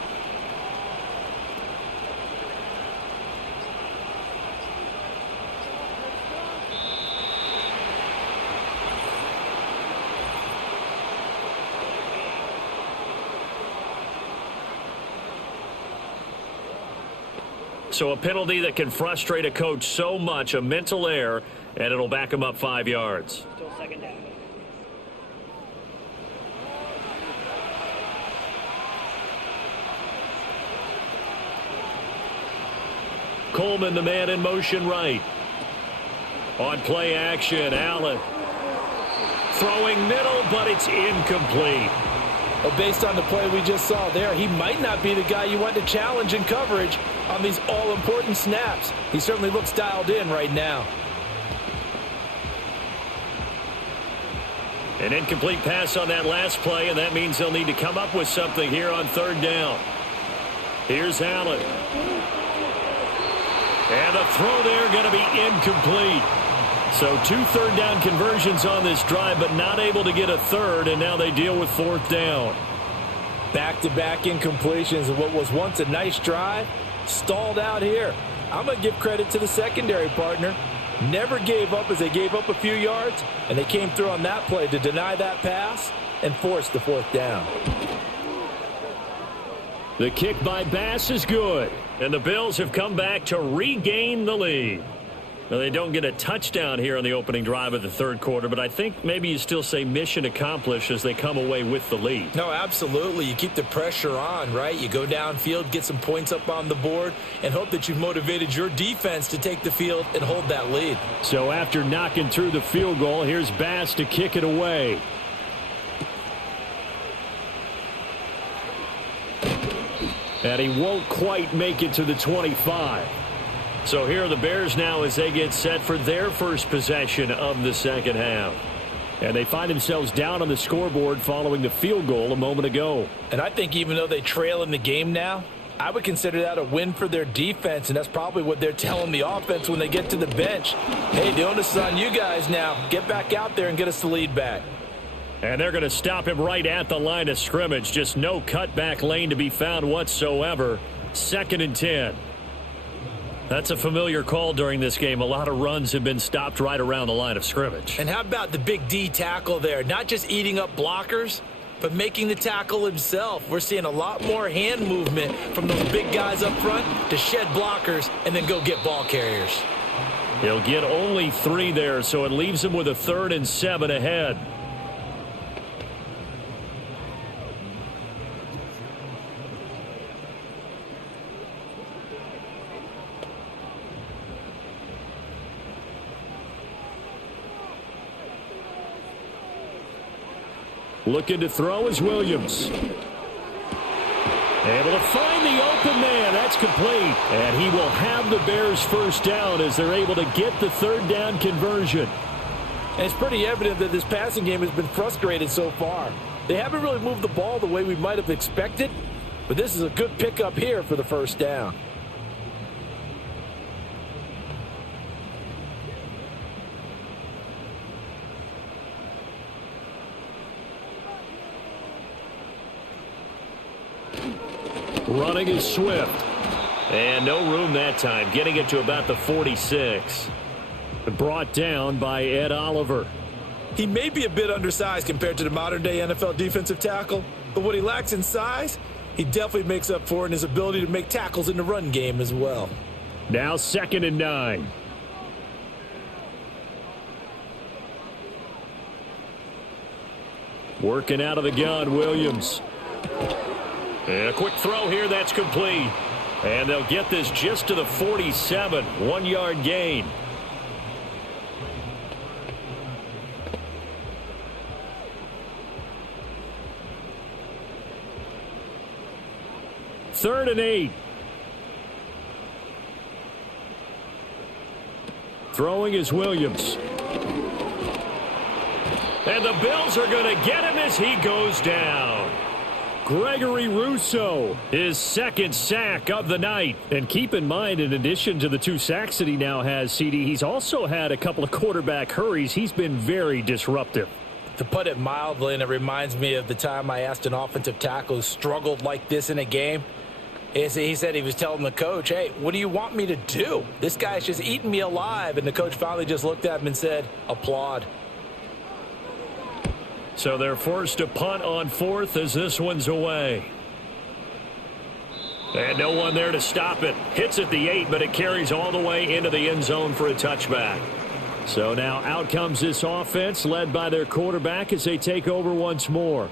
So a penalty that can frustrate a coach so much, a mental error, and it'll back him up 5 yards. Still second down. Coleman, the man in motion right. On play action, Allen. Throwing middle, but it's incomplete. Well, based on the play we just saw there, he might not be the guy you want to challenge in coverage on these all-important snaps. He certainly looks dialed in right now. An incomplete pass on that last play, and that means they'll need to come up with something here on third down. Here's Allen. And the throw there going to be incomplete. So 2 third-down conversions on this drive, but not able to get a third, and now they deal with fourth down. Back-to-back incompletions of what was once a nice drive, stalled out here. I'm going to give credit to the secondary partner. Never gave up as they gave up a few yards, and they came through on that play to deny that pass and force the fourth down. The kick by Bass is good, and the Bills have come back to regain the lead. Now, they don't get a touchdown here on the opening drive of the third quarter, but I think maybe you still say mission accomplished as they come away with the lead. No, absolutely. You keep the pressure on, right? You go downfield, get some points up on the board, and hope that you've motivated your defense to take the field and hold that lead. So after knocking through the field goal, here's Bass to kick it away. And he won't quite make it to the 25. So here are the Bears now as they get set for their first possession of the second half. And they find themselves down on the scoreboard following the field goal a moment ago. And I think even though they trail in the game now, I would consider that a win for their defense, and that's probably what they're telling the offense when they get to the bench. Hey, the onus is on you guys now. Get back out there and get us the lead back. And they're going to stop him right at the line of scrimmage. Just no cutback lane to be found whatsoever. 2nd and 10. That's a familiar call during this game. A lot of runs have been stopped right around the line of scrimmage. And how about the big D tackle there? Not just eating up blockers, but making the tackle himself. We're seeing a lot more hand movement from those big guys up front to shed blockers and then go get ball carriers. He'll get only 3 there, so it leaves him with a 3rd and 7 ahead. Looking to throw is Williams. Able to find the open man. That's complete. And he will have the Bears first down as they're able to get the third down conversion. And it's pretty evident that this passing game has been frustrated so far. They haven't really moved the ball the way we might have expected, but this is a good pickup here for the first down. Running is Swift. And no room that time, getting it to about the 46. Brought down by Ed Oliver. He may be a bit undersized compared to the modern-day NFL defensive tackle, but what he lacks in size, he definitely makes up for in his ability to make tackles in the run game as well. Now 2nd and 9. Working out of the gun, Williams. And a quick throw here, that's complete. And they'll get this just to the 47, 1-yard gain. Third and 8. Throwing is Williams. And the Bills are going to get him as he goes down. Gregory Rousseau, his 2nd sack of the night. And keep in mind, in addition to the 2 sacks that he now has, CD, he's also had a couple of quarterback hurries. He's been very disruptive. To put it mildly, and it reminds me of the time I asked an offensive tackle who struggled like this in a game. He said he was telling the coach, hey, what do you want me to do? This guy's just eating me alive. And the coach finally just looked at him and said, applaud. So they're forced to punt on 4th as this one's away. And no one there to stop it. Hits at the 8, but it carries all the way into the end zone for a touchback. So now out comes this offense led by their quarterback as they take over once more.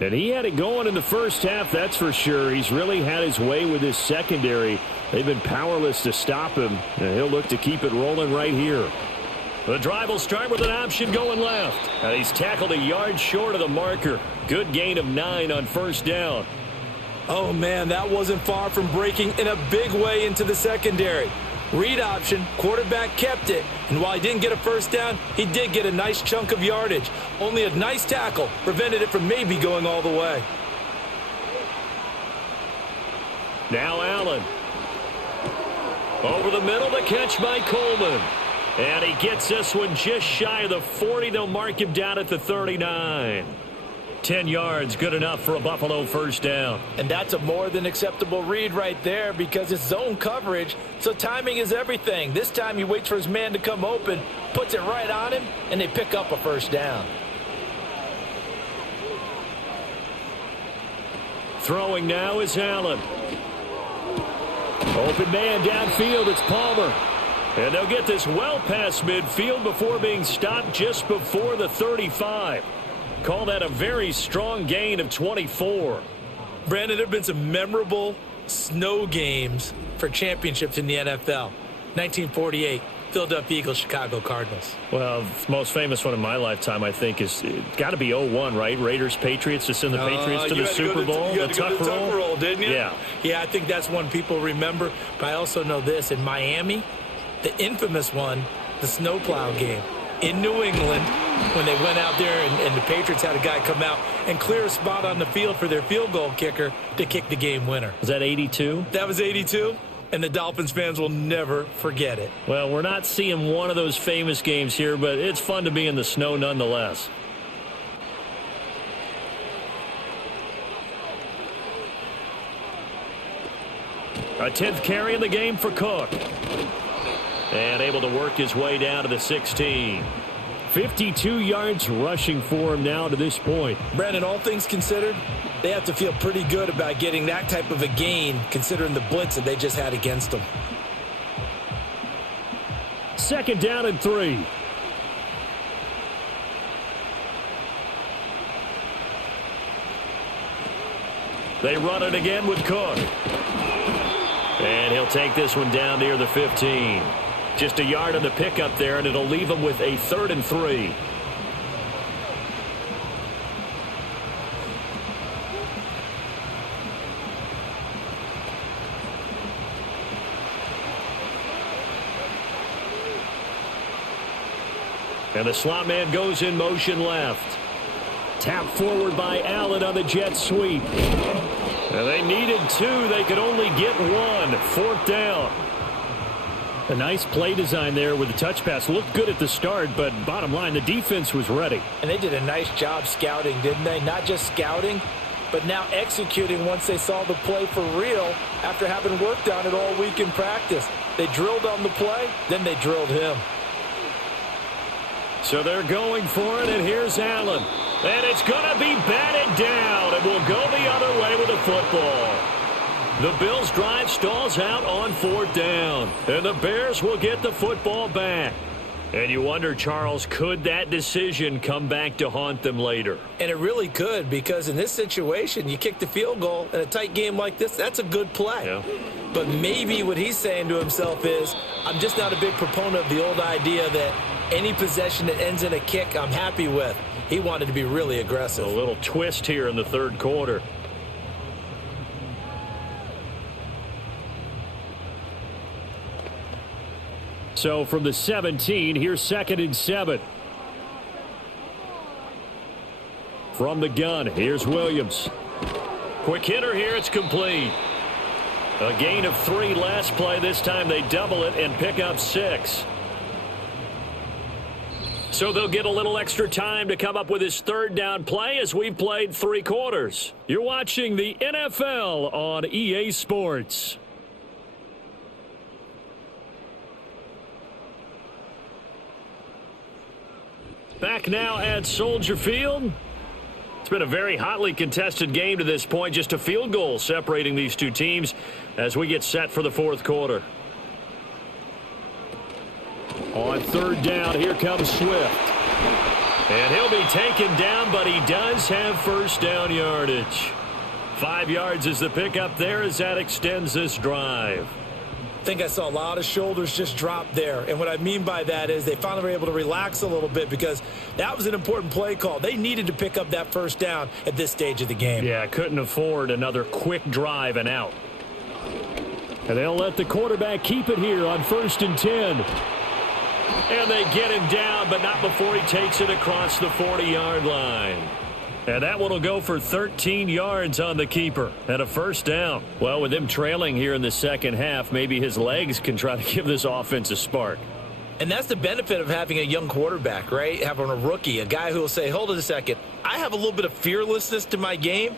And he had it going in the first half, that's for sure. He's really had his way with his secondary. They've been powerless to stop him, and he'll look to keep it rolling right here. The drive will start with an option going left. And he's tackled a yard short of the marker. Good gain of 9 on first down. Oh, man, that wasn't far from breaking in a big way into the secondary. Read option, quarterback kept it, and while he didn't get a first down, he did get a nice chunk of yardage. Only a nice tackle prevented it from maybe going all the way. Now Allen. Over the middle, the catch by Coleman. And he gets this one just shy of the 40. They'll mark him down at the 39. 10 yards, good enough for a Buffalo first down. And that's a more than acceptable read right there because it's zone coverage, so timing is everything. This time he waits for his man to come open, puts it right on him, and they pick up a first down. Throwing now is Allen. Open man downfield, it's Palmer. And they'll get this well past midfield before being stopped just before the 35. Call that a very strong gain of 24. Brandon, there have been some memorable snow games for championships in the NFL. 1948, Philadelphia Eagles, Chicago Cardinals. Well, the most famous one in my lifetime, I think, is got to be 0-1, right? Raiders, Patriots, to send the Patriots to the Super Bowl. You had to go to the tuck roll, didn't you? Yeah. Yeah, I think that's one people remember. But I also know this. In Miami, the infamous one, the snowplow game. In New England, when they went out there and the Patriots had a guy come out and clear a spot on the field for their field goal kicker to kick the game winner. Was that 82? That was 82, and the Dolphins fans will never forget it. Well, we're not seeing one of those famous games here, but it's fun to be in the snow nonetheless. A 10th carry in the game for Cook. And able to work his way down to the 16. 52 yards rushing for him now to this point. Brandon, all things considered, they have to feel pretty good about getting that type of a gain considering the blitz that they just had against them. 2nd down and 3. They run it again with Cook. And he'll take this one down near the 15. Just a yard on the pickup there, and it'll leave him with a 3rd and 3. And the slot man goes in motion left. Tap forward by Allen on the jet sweep. And they needed 2. They could only get 1. 4th down. A nice play design there with the touch pass. Looked good at the start, but bottom line, the defense was ready. And they did a nice job scouting, didn't they? Not just scouting, but now executing once they saw the play for real after having worked on it all week in practice. They drilled on the play, then they drilled him. So they're going for it, and here's Allen. And it's going to be batted down, and will go the other way with the football. The Bills' drive stalls out on 4th down, and the Bears will get the football back. And you wonder, Charles, could that decision come back to haunt them later? And it really could, because in this situation, you kick the field goal in a tight game like this, that's a good play. Yeah. But maybe what he's saying to himself is, I'm just not a big proponent of the old idea that any possession that ends in a kick I'm happy with. He wanted to be really aggressive. A little twist here in the 3rd quarter. So from the 17, here's 2nd and 7. From the gun, here's Williams. Quick hitter here, it's complete. A gain of 3 last play. This time they double it and pick up 6. So they'll get a little extra time to come up with his 3rd down play as we've played 3 quarters. You're watching the NFL on EA Sports. Back now at Soldier Field. It's been a very hotly contested game to this point. Just a field goal separating these two teams as we get set for the 4th quarter. On 3rd down, here comes Swift. And he'll be taken down, but he does have first down yardage. 5 yards is the pickup there as that extends this drive. I think I saw a lot of shoulders just drop there. And what I mean by that is they finally were able to relax a little bit because that was an important play call. They needed to pick up that first down at this stage of the game. Yeah, couldn't afford another quick drive and out. And they'll let the quarterback keep it here on 1st and 10. And they get him down, but not before he takes it across the 40-yard line. And that one will go for 13 yards on the keeper and a first down. Well, with them trailing here in the second half, maybe his legs can try to give this offense a spark. And that's the benefit of having a young quarterback, right? Having a rookie, a guy who will say, hold it a second, I have a little bit of fearlessness to my game.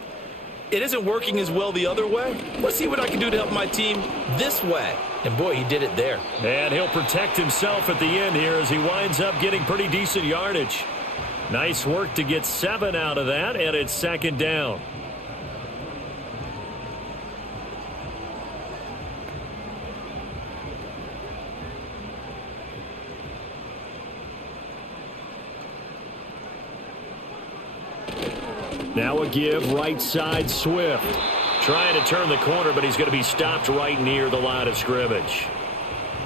It isn't working as well the other way. Let's see what I can do to help my team this way. And, boy, he did it there. And he'll protect himself at the end here as he winds up getting pretty decent yardage. Nice work to get 7 out of that, and it's 2nd down. Now a give right side Swift. Trying to turn the corner, but he's going to be stopped right near the line of scrimmage.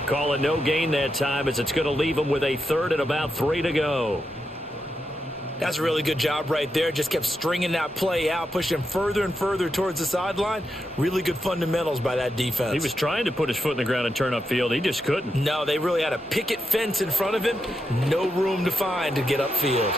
Call it no gain that time as it's going to leave him with a 3rd and about 3 to go. That's a really good job right there. Just kept stringing that play out, pushing him further and further towards the sideline. Really good fundamentals by that defense. He was trying to put his foot in the ground and turn upfield. He just couldn't. No, they really had a picket fence in front of him. No room to find to get upfield.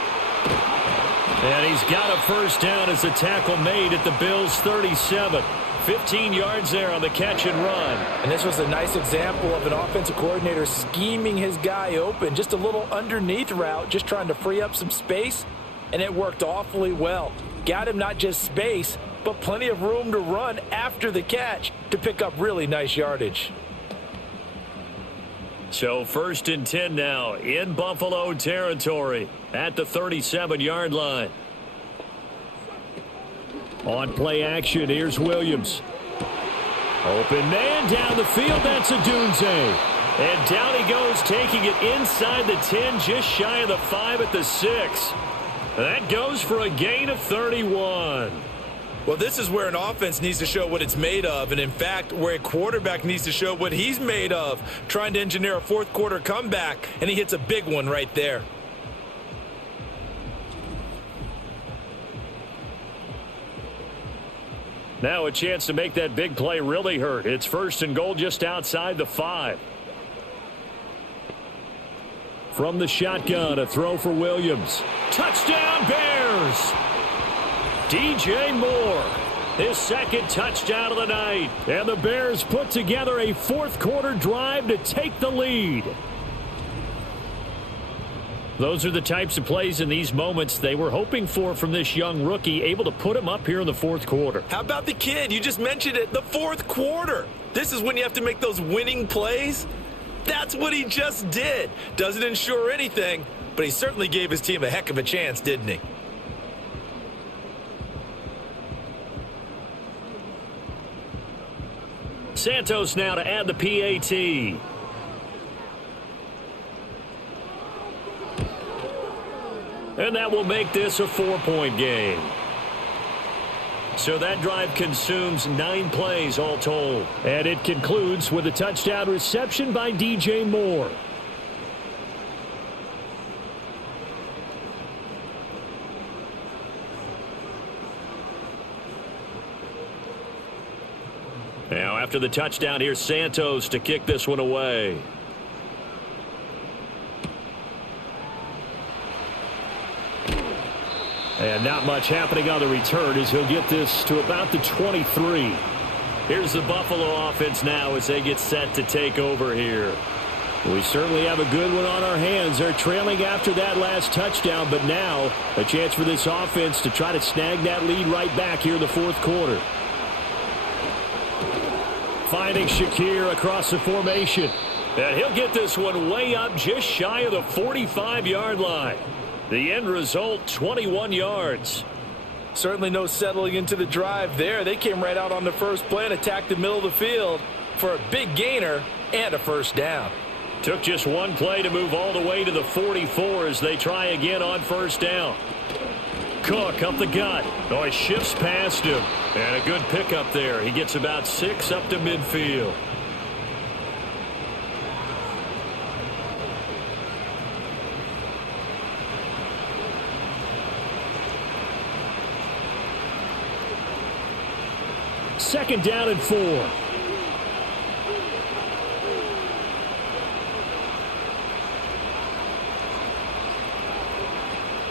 And he's got a first down as the tackle made at the Bills' 37. 15 yards there on the catch and run. And this was a nice example of an offensive coordinator scheming his guy open. Just a little underneath route, just trying to free up some space. And it worked awfully well. Got him not just space, but plenty of room to run after the catch to pick up really nice yardage. So 1st and 10 now in Buffalo territory at the 37-yard line. On play action, here's Williams. Open man down the field, that's Adunze. And down he goes, taking it inside the 10, just shy of the 5 at the 6. That goes for a gain of 31. Well, this is where an offense needs to show what it's made of, and in fact, where a quarterback needs to show what he's made of, trying to engineer a fourth-quarter comeback, and he hits a big one right there. Now a chance to make that big play really hurt. It's 1st and goal just outside the 5. From the shotgun, a throw for Williams. Touchdown, Bears! DJ Moore, his 2nd touchdown of the night. And the Bears put together a fourth-quarter drive to take the lead. Those are the types of plays in these moments they were hoping for from this young rookie, able to put him up here in the 4th quarter. How about the kid? You just mentioned it, the 4th quarter. This is when you have to make those winning plays. That's what he just did. Doesn't ensure anything, but he certainly gave his team a heck of a chance, didn't he? Santos now to add the PAT. And that will make this a 4-point game. So that drive consumes 9 plays all told. And it concludes with a touchdown reception by DJ Moore. Now after the touchdown, here's Santos to kick this one away. And not much happening on the return as he'll get this to about the 23. Here's the Buffalo offense now as they get set to take over here. We certainly have a good one on our hands. They're trailing after that last touchdown, but now a chance for this offense to try to snag that lead right back here in the 4th quarter. Finding Shakir across the formation. And he'll get this one way up just shy of the 45-yard line. The end result, 21 yards. Certainly no settling into the drive there. They came right out on the first play and attacked the middle of the field for a big gainer and a first down. Took just one play to move all the way to the 44 as they try again on first down. Cook up the gut. Oh, he shifts past him. And a good pickup there. He gets about 6 up to midfield. Second down and 4.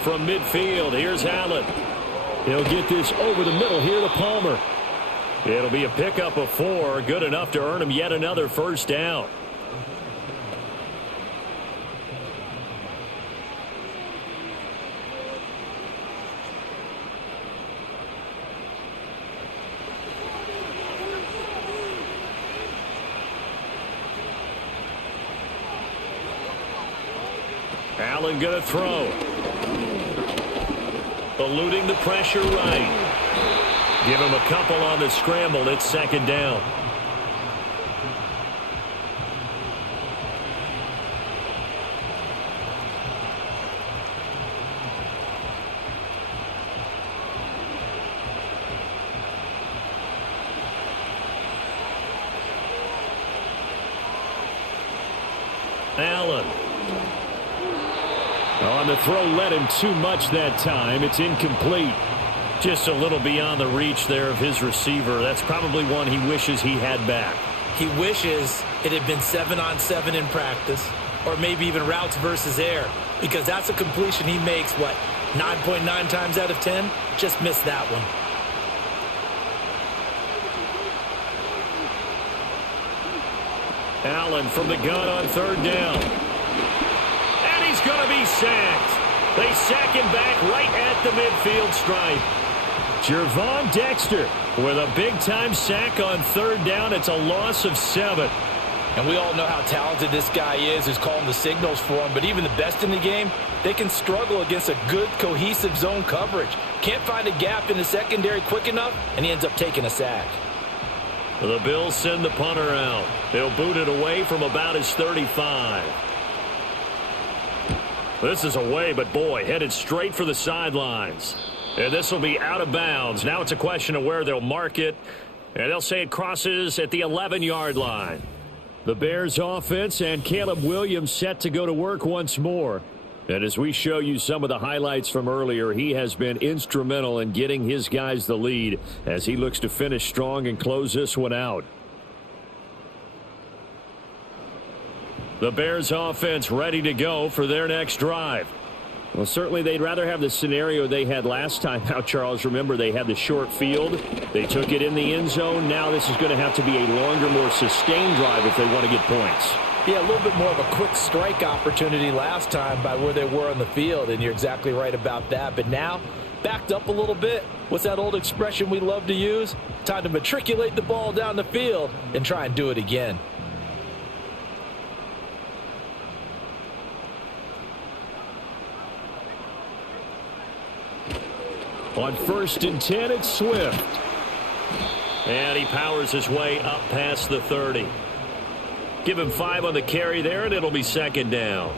From midfield, here's Allen. He'll get this over the middle here to Palmer. It'll be a pickup of 4, good enough to earn him yet another first down. Allen going to throw. Eluding the pressure right. Give him a couple on the scramble. It's second down. Allen. On the throw, led him too much that time. It's incomplete. Just a little beyond the reach there of his receiver. That's probably one he wishes he had back. He wishes it had been 7-on-7 in practice, or maybe even routes versus air, because that's a completion he makes, 9.9 times out of 10? Just missed that one. Allen from the gun on third down. And he's going to be sacked. They sack him back right at the midfield stripe. Jervon Dexter with a big-time sack on third down. It's a loss of 7. And we all know how talented this guy is who's calling the signals for him. But even the best in the game, they can struggle against a good, cohesive zone coverage. Can't find a gap in the secondary quick enough, and he ends up taking a sack. The Bills send the punter out. They'll boot it away from about his 35. This is away, but boy, headed straight for the sidelines. And this will be out of bounds. Now it's a question of where they'll mark it. And they'll say it crosses at the 11-yard line. The Bears offense and Caleb Williams set to go to work once more. And as we show you some of the highlights from earlier, he has been instrumental in getting his guys the lead as he looks to finish strong and close this one out. The Bears offense ready to go for their next drive. Well, certainly they'd rather have the scenario they had last time out, Charles. Remember, they had the short field. They took it in the end zone. Now this is going to have to be a longer, more sustained drive if they want to get points. Yeah, a little bit more of a quick strike opportunity last time by where they were on the field, and you're exactly right about that. But now, backed up a little bit. What's that old expression we love to use? Time to matriculate the ball down the field and try and do it again. On 1st and 10, it's Swift. And he powers his way up past the 30. Give him 5 on the carry there, and it'll be second down.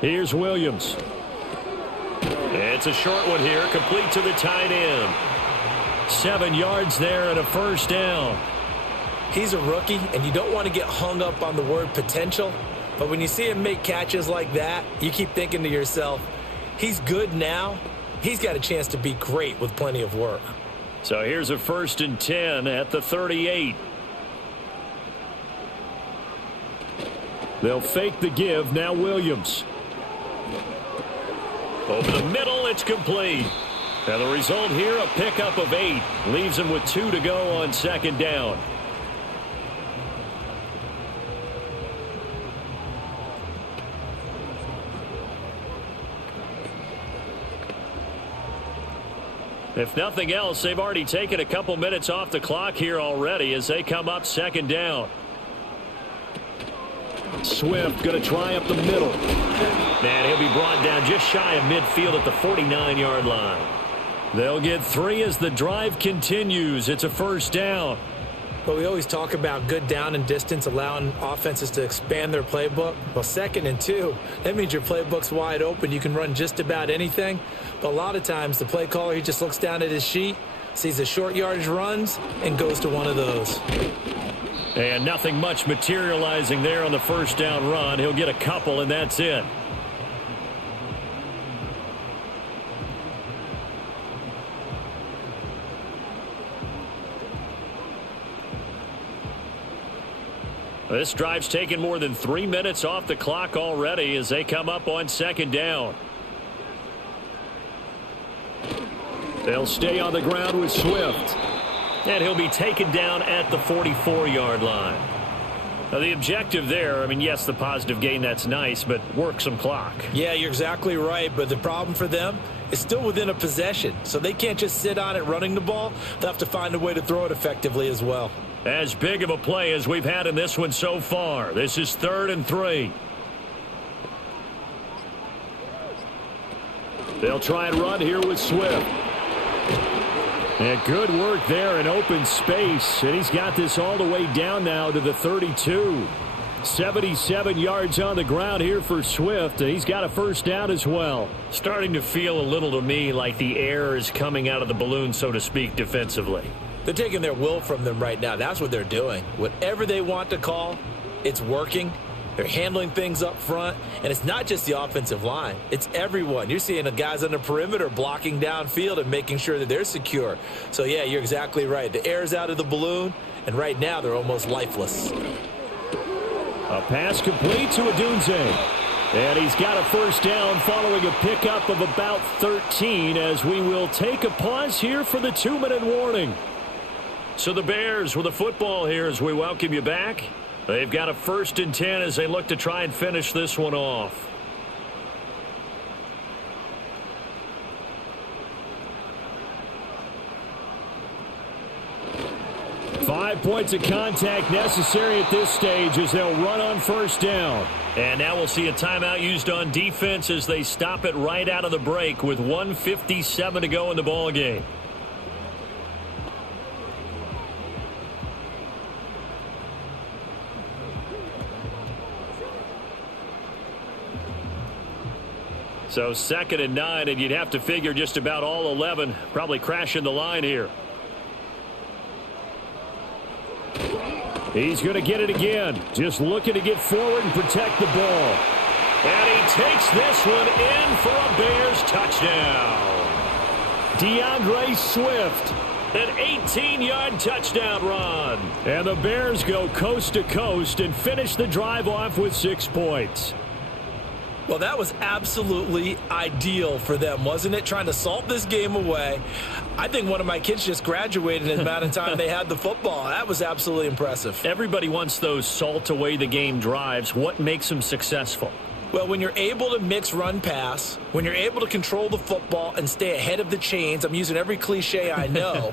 Here's Williams. It's a short one here, complete to the tight end. 7 yards there and a first down. He's a rookie, and you don't want to get hung up on the word potential. But when you see him make catches like that, you keep thinking to yourself, he's good now. He's got a chance to be great with plenty of work. So here's a 1st and 10 at the 38. They'll fake the give. Now Williams. Over the middle, it's complete. And the result here, a pickup of 8. Leaves him with 2 to go on second down. If nothing else, they've already taken a couple minutes off the clock here already as they come up second down. Swift going to try up the middle. And he'll be brought down just shy of midfield at the 49-yard line. They'll get 3 as the drive continues. It's a first down. But we always talk about good down and distance, allowing offenses to expand their playbook. Well, 2nd and 2, that means your playbook's wide open. You can run just about anything. But a lot of times, the play caller, he just looks down at his sheet, sees the short yardage runs, and goes to one of those. And nothing much materializing there on the first down run. He'll get a couple, and that's it. This drive's taken more than 3 minutes off the clock already as they come up on 2nd down. They'll stay on the ground with Swift. And he'll be taken down at the 44-yard line. Now, the objective there, I mean, yes, the positive gain, that's nice, but work some clock. Yeah, you're exactly right, but the problem for them is still within a possession. So they can't just sit on it running the ball. They'll have to find a way to throw it effectively as well. As big of a play as we've had in this one so far. This is 3rd and 3. They'll try and run here with Swift. And good work there in open space. And he's got this all the way down now to the 32. 77 yards on the ground here for Swift. And he's got a first down as well. Starting to feel a little to me like the air is coming out of the balloon, so to speak, defensively. They're taking their will from them right now. That's what they're doing. Whatever they want to call, it's working. They're handling things up front. And it's not just the offensive line. It's everyone. You're seeing the guys on the perimeter blocking downfield and making sure that they're secure. So, yeah, you're exactly right. The air's out of the balloon, and right now they're almost lifeless. A pass complete to Odunze. And he's got a first down following a pickup of about 13 as we will take a pause here for the 2-minute warning. So the Bears with the football here as we welcome you back. They've got a 1st and 10 as they look to try and finish this one off. Five points of contact necessary at this stage as they'll run on first down. And now we'll see a timeout used on defense as they stop it right out of the break with 1:57 to go in the ballgame. So 2nd and 9, and you'd have to figure just about all 11 probably crashing the line here. He's going to get it again. Just looking to get forward and protect the ball. And he takes this one in for a Bears touchdown. DeAndre Swift, an 18-yard touchdown run. And the Bears go coast to coast and finish the drive off with 6 points. Well, that was absolutely ideal for them, wasn't it? Trying to salt this game away. I think one of my kids just graduated in the amount of time they had the football. That was absolutely impressive. Everybody wants those salt away the game drives. What makes them successful? Well, when you're able to mix run pass, when you're able to control the football and stay ahead of the chains, I'm using every cliche I know,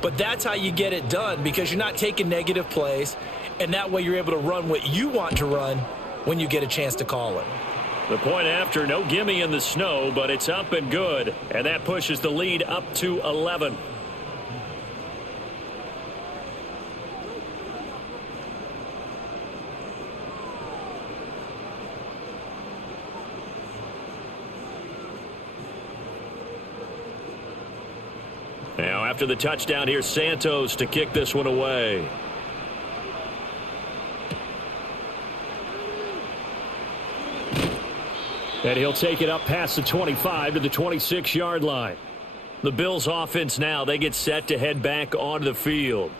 but that's how you get it done because you're not taking negative plays, and that way you're able to run what you want to run when you get a chance to call it. The point after, no gimme in the snow, but it's up and good. And that pushes the lead up to 11. Now after the touchdown, here's Santos to kick this one away. And he'll take it up past the 25 to the 26-yard line. The Bills offense now, they get set to head back onto the field.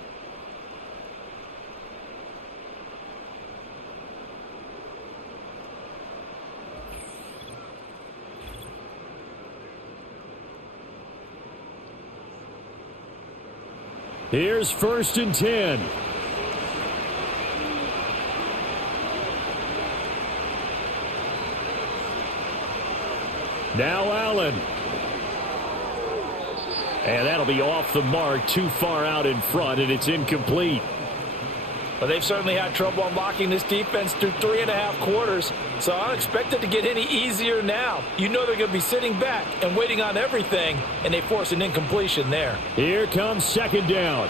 Here's 1st and 10. Now Allen. And that'll be off the mark, too far out in front, and it's incomplete. Well, they've certainly had trouble unlocking this defense through 3.5 quarters, so I don't expect it to get any easier now. You know they're going to be sitting back and waiting on everything, and they force an incompletion there. Here comes second down.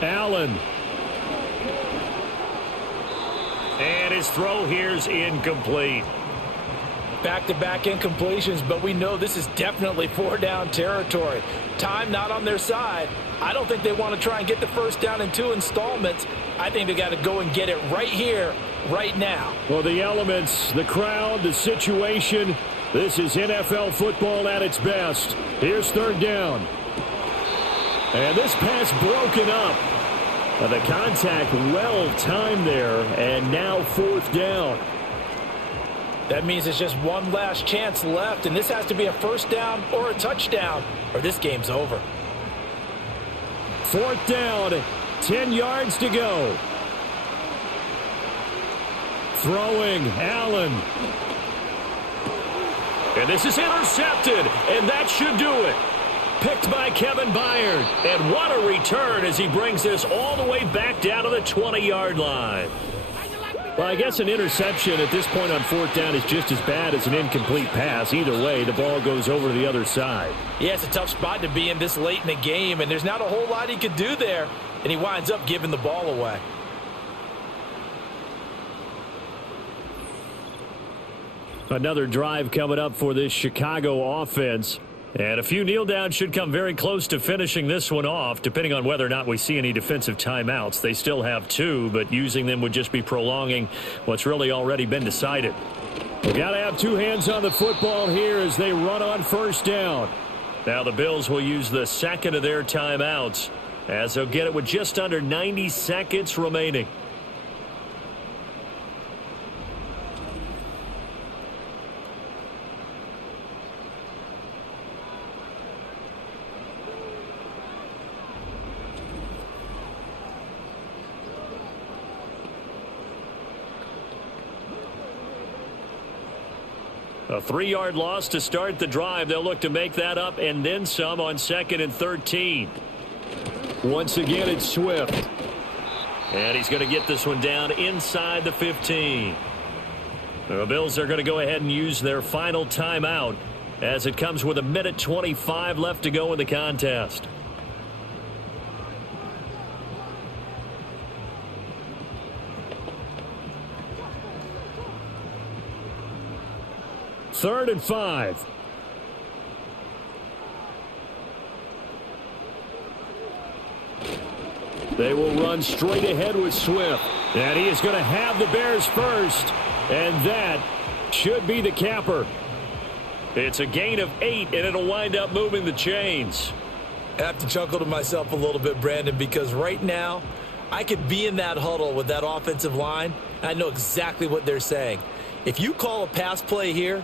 Allen. And his throw here's incomplete. Back-to-back incompletions, but we know this is definitely 4-down territory. Time not on their side. I don't think they want to try and get the first down in 2 installments. I think they got to go and get it right here, right now. Well, the elements, the crowd, the situation, this is NFL football at its best. Here's third down. And this pass broken up. The contact well-timed there, and now fourth down. That means it's just one last chance left, and this has to be a first down or a touchdown, or this game's over. Fourth down, 10 yards to go. Throwing, Allen. And this is intercepted, and that should do it. Picked by Kevin Byard. And what a return as he brings this all the way back down to the 20-yard line. Well, I guess an interception at this point on fourth down is just as bad as an incomplete pass. Either way, the ball goes over to the other side. Yeah, it's a tough spot to be in this late in the game, and there's not a whole lot he could do there, and he winds up giving the ball away. Another drive coming up for this Chicago offense. And a few kneel downs should come very close to finishing this one off, depending on whether or not we see any defensive timeouts. They still have 2, but using them would just be prolonging what's really already been decided. We've got to have 2 hands on the football here as they run on first down. Now the Bills will use the second of their timeouts as they'll get it with just under 90 seconds remaining. A 3-yard loss to start the drive. They'll look to make that up and then some on 2nd and 13. Once again, it's Swift. And he's going to get this one down inside the 15. The Bills are going to go ahead and use their final timeout as it comes with 1:25 left to go in the contest. Third and 5. They will run straight ahead with Swift. And he is going to have the Bears first. And that should be the capper. It's a gain of 8, and it'll wind up moving the chains. I have to chuckle to myself a little bit, Brandon, because right now I could be in that huddle with that offensive line. And I know exactly what they're saying. If you call a pass play here,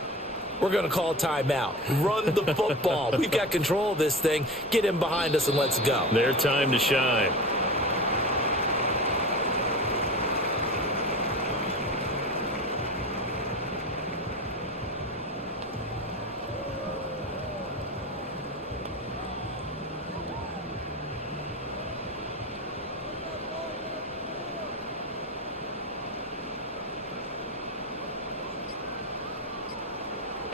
we're going to call a timeout. Run the football. We've got control of this thing. Get him behind us and let's go. Their time to shine.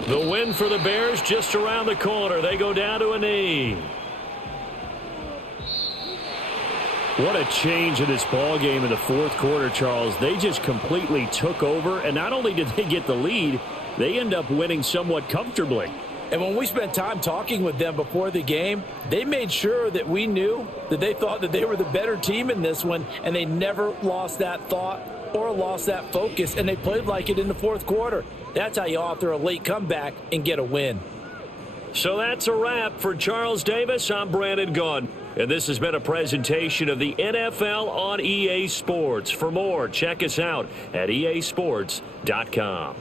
The win for the Bears just around the corner. They go down to a knee. What a change in this ball game in the fourth quarter, Charles. They just completely took over, and not only did they get the lead, they end up winning somewhat comfortably. And when we spent time talking with them before the game, they made sure that we knew that they thought that they were the better team in this one, and they never lost that thought or lost that focus, and they played like it in the fourth quarter. That's how you author a late comeback and get a win. So that's a wrap for Charles Davis. I'm Brandon Gunn, and this has been a presentation of the NFL on EA Sports. For more, check us out at easports.com.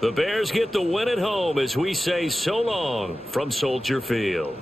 The Bears get the win at home as we say so long from Soldier Field.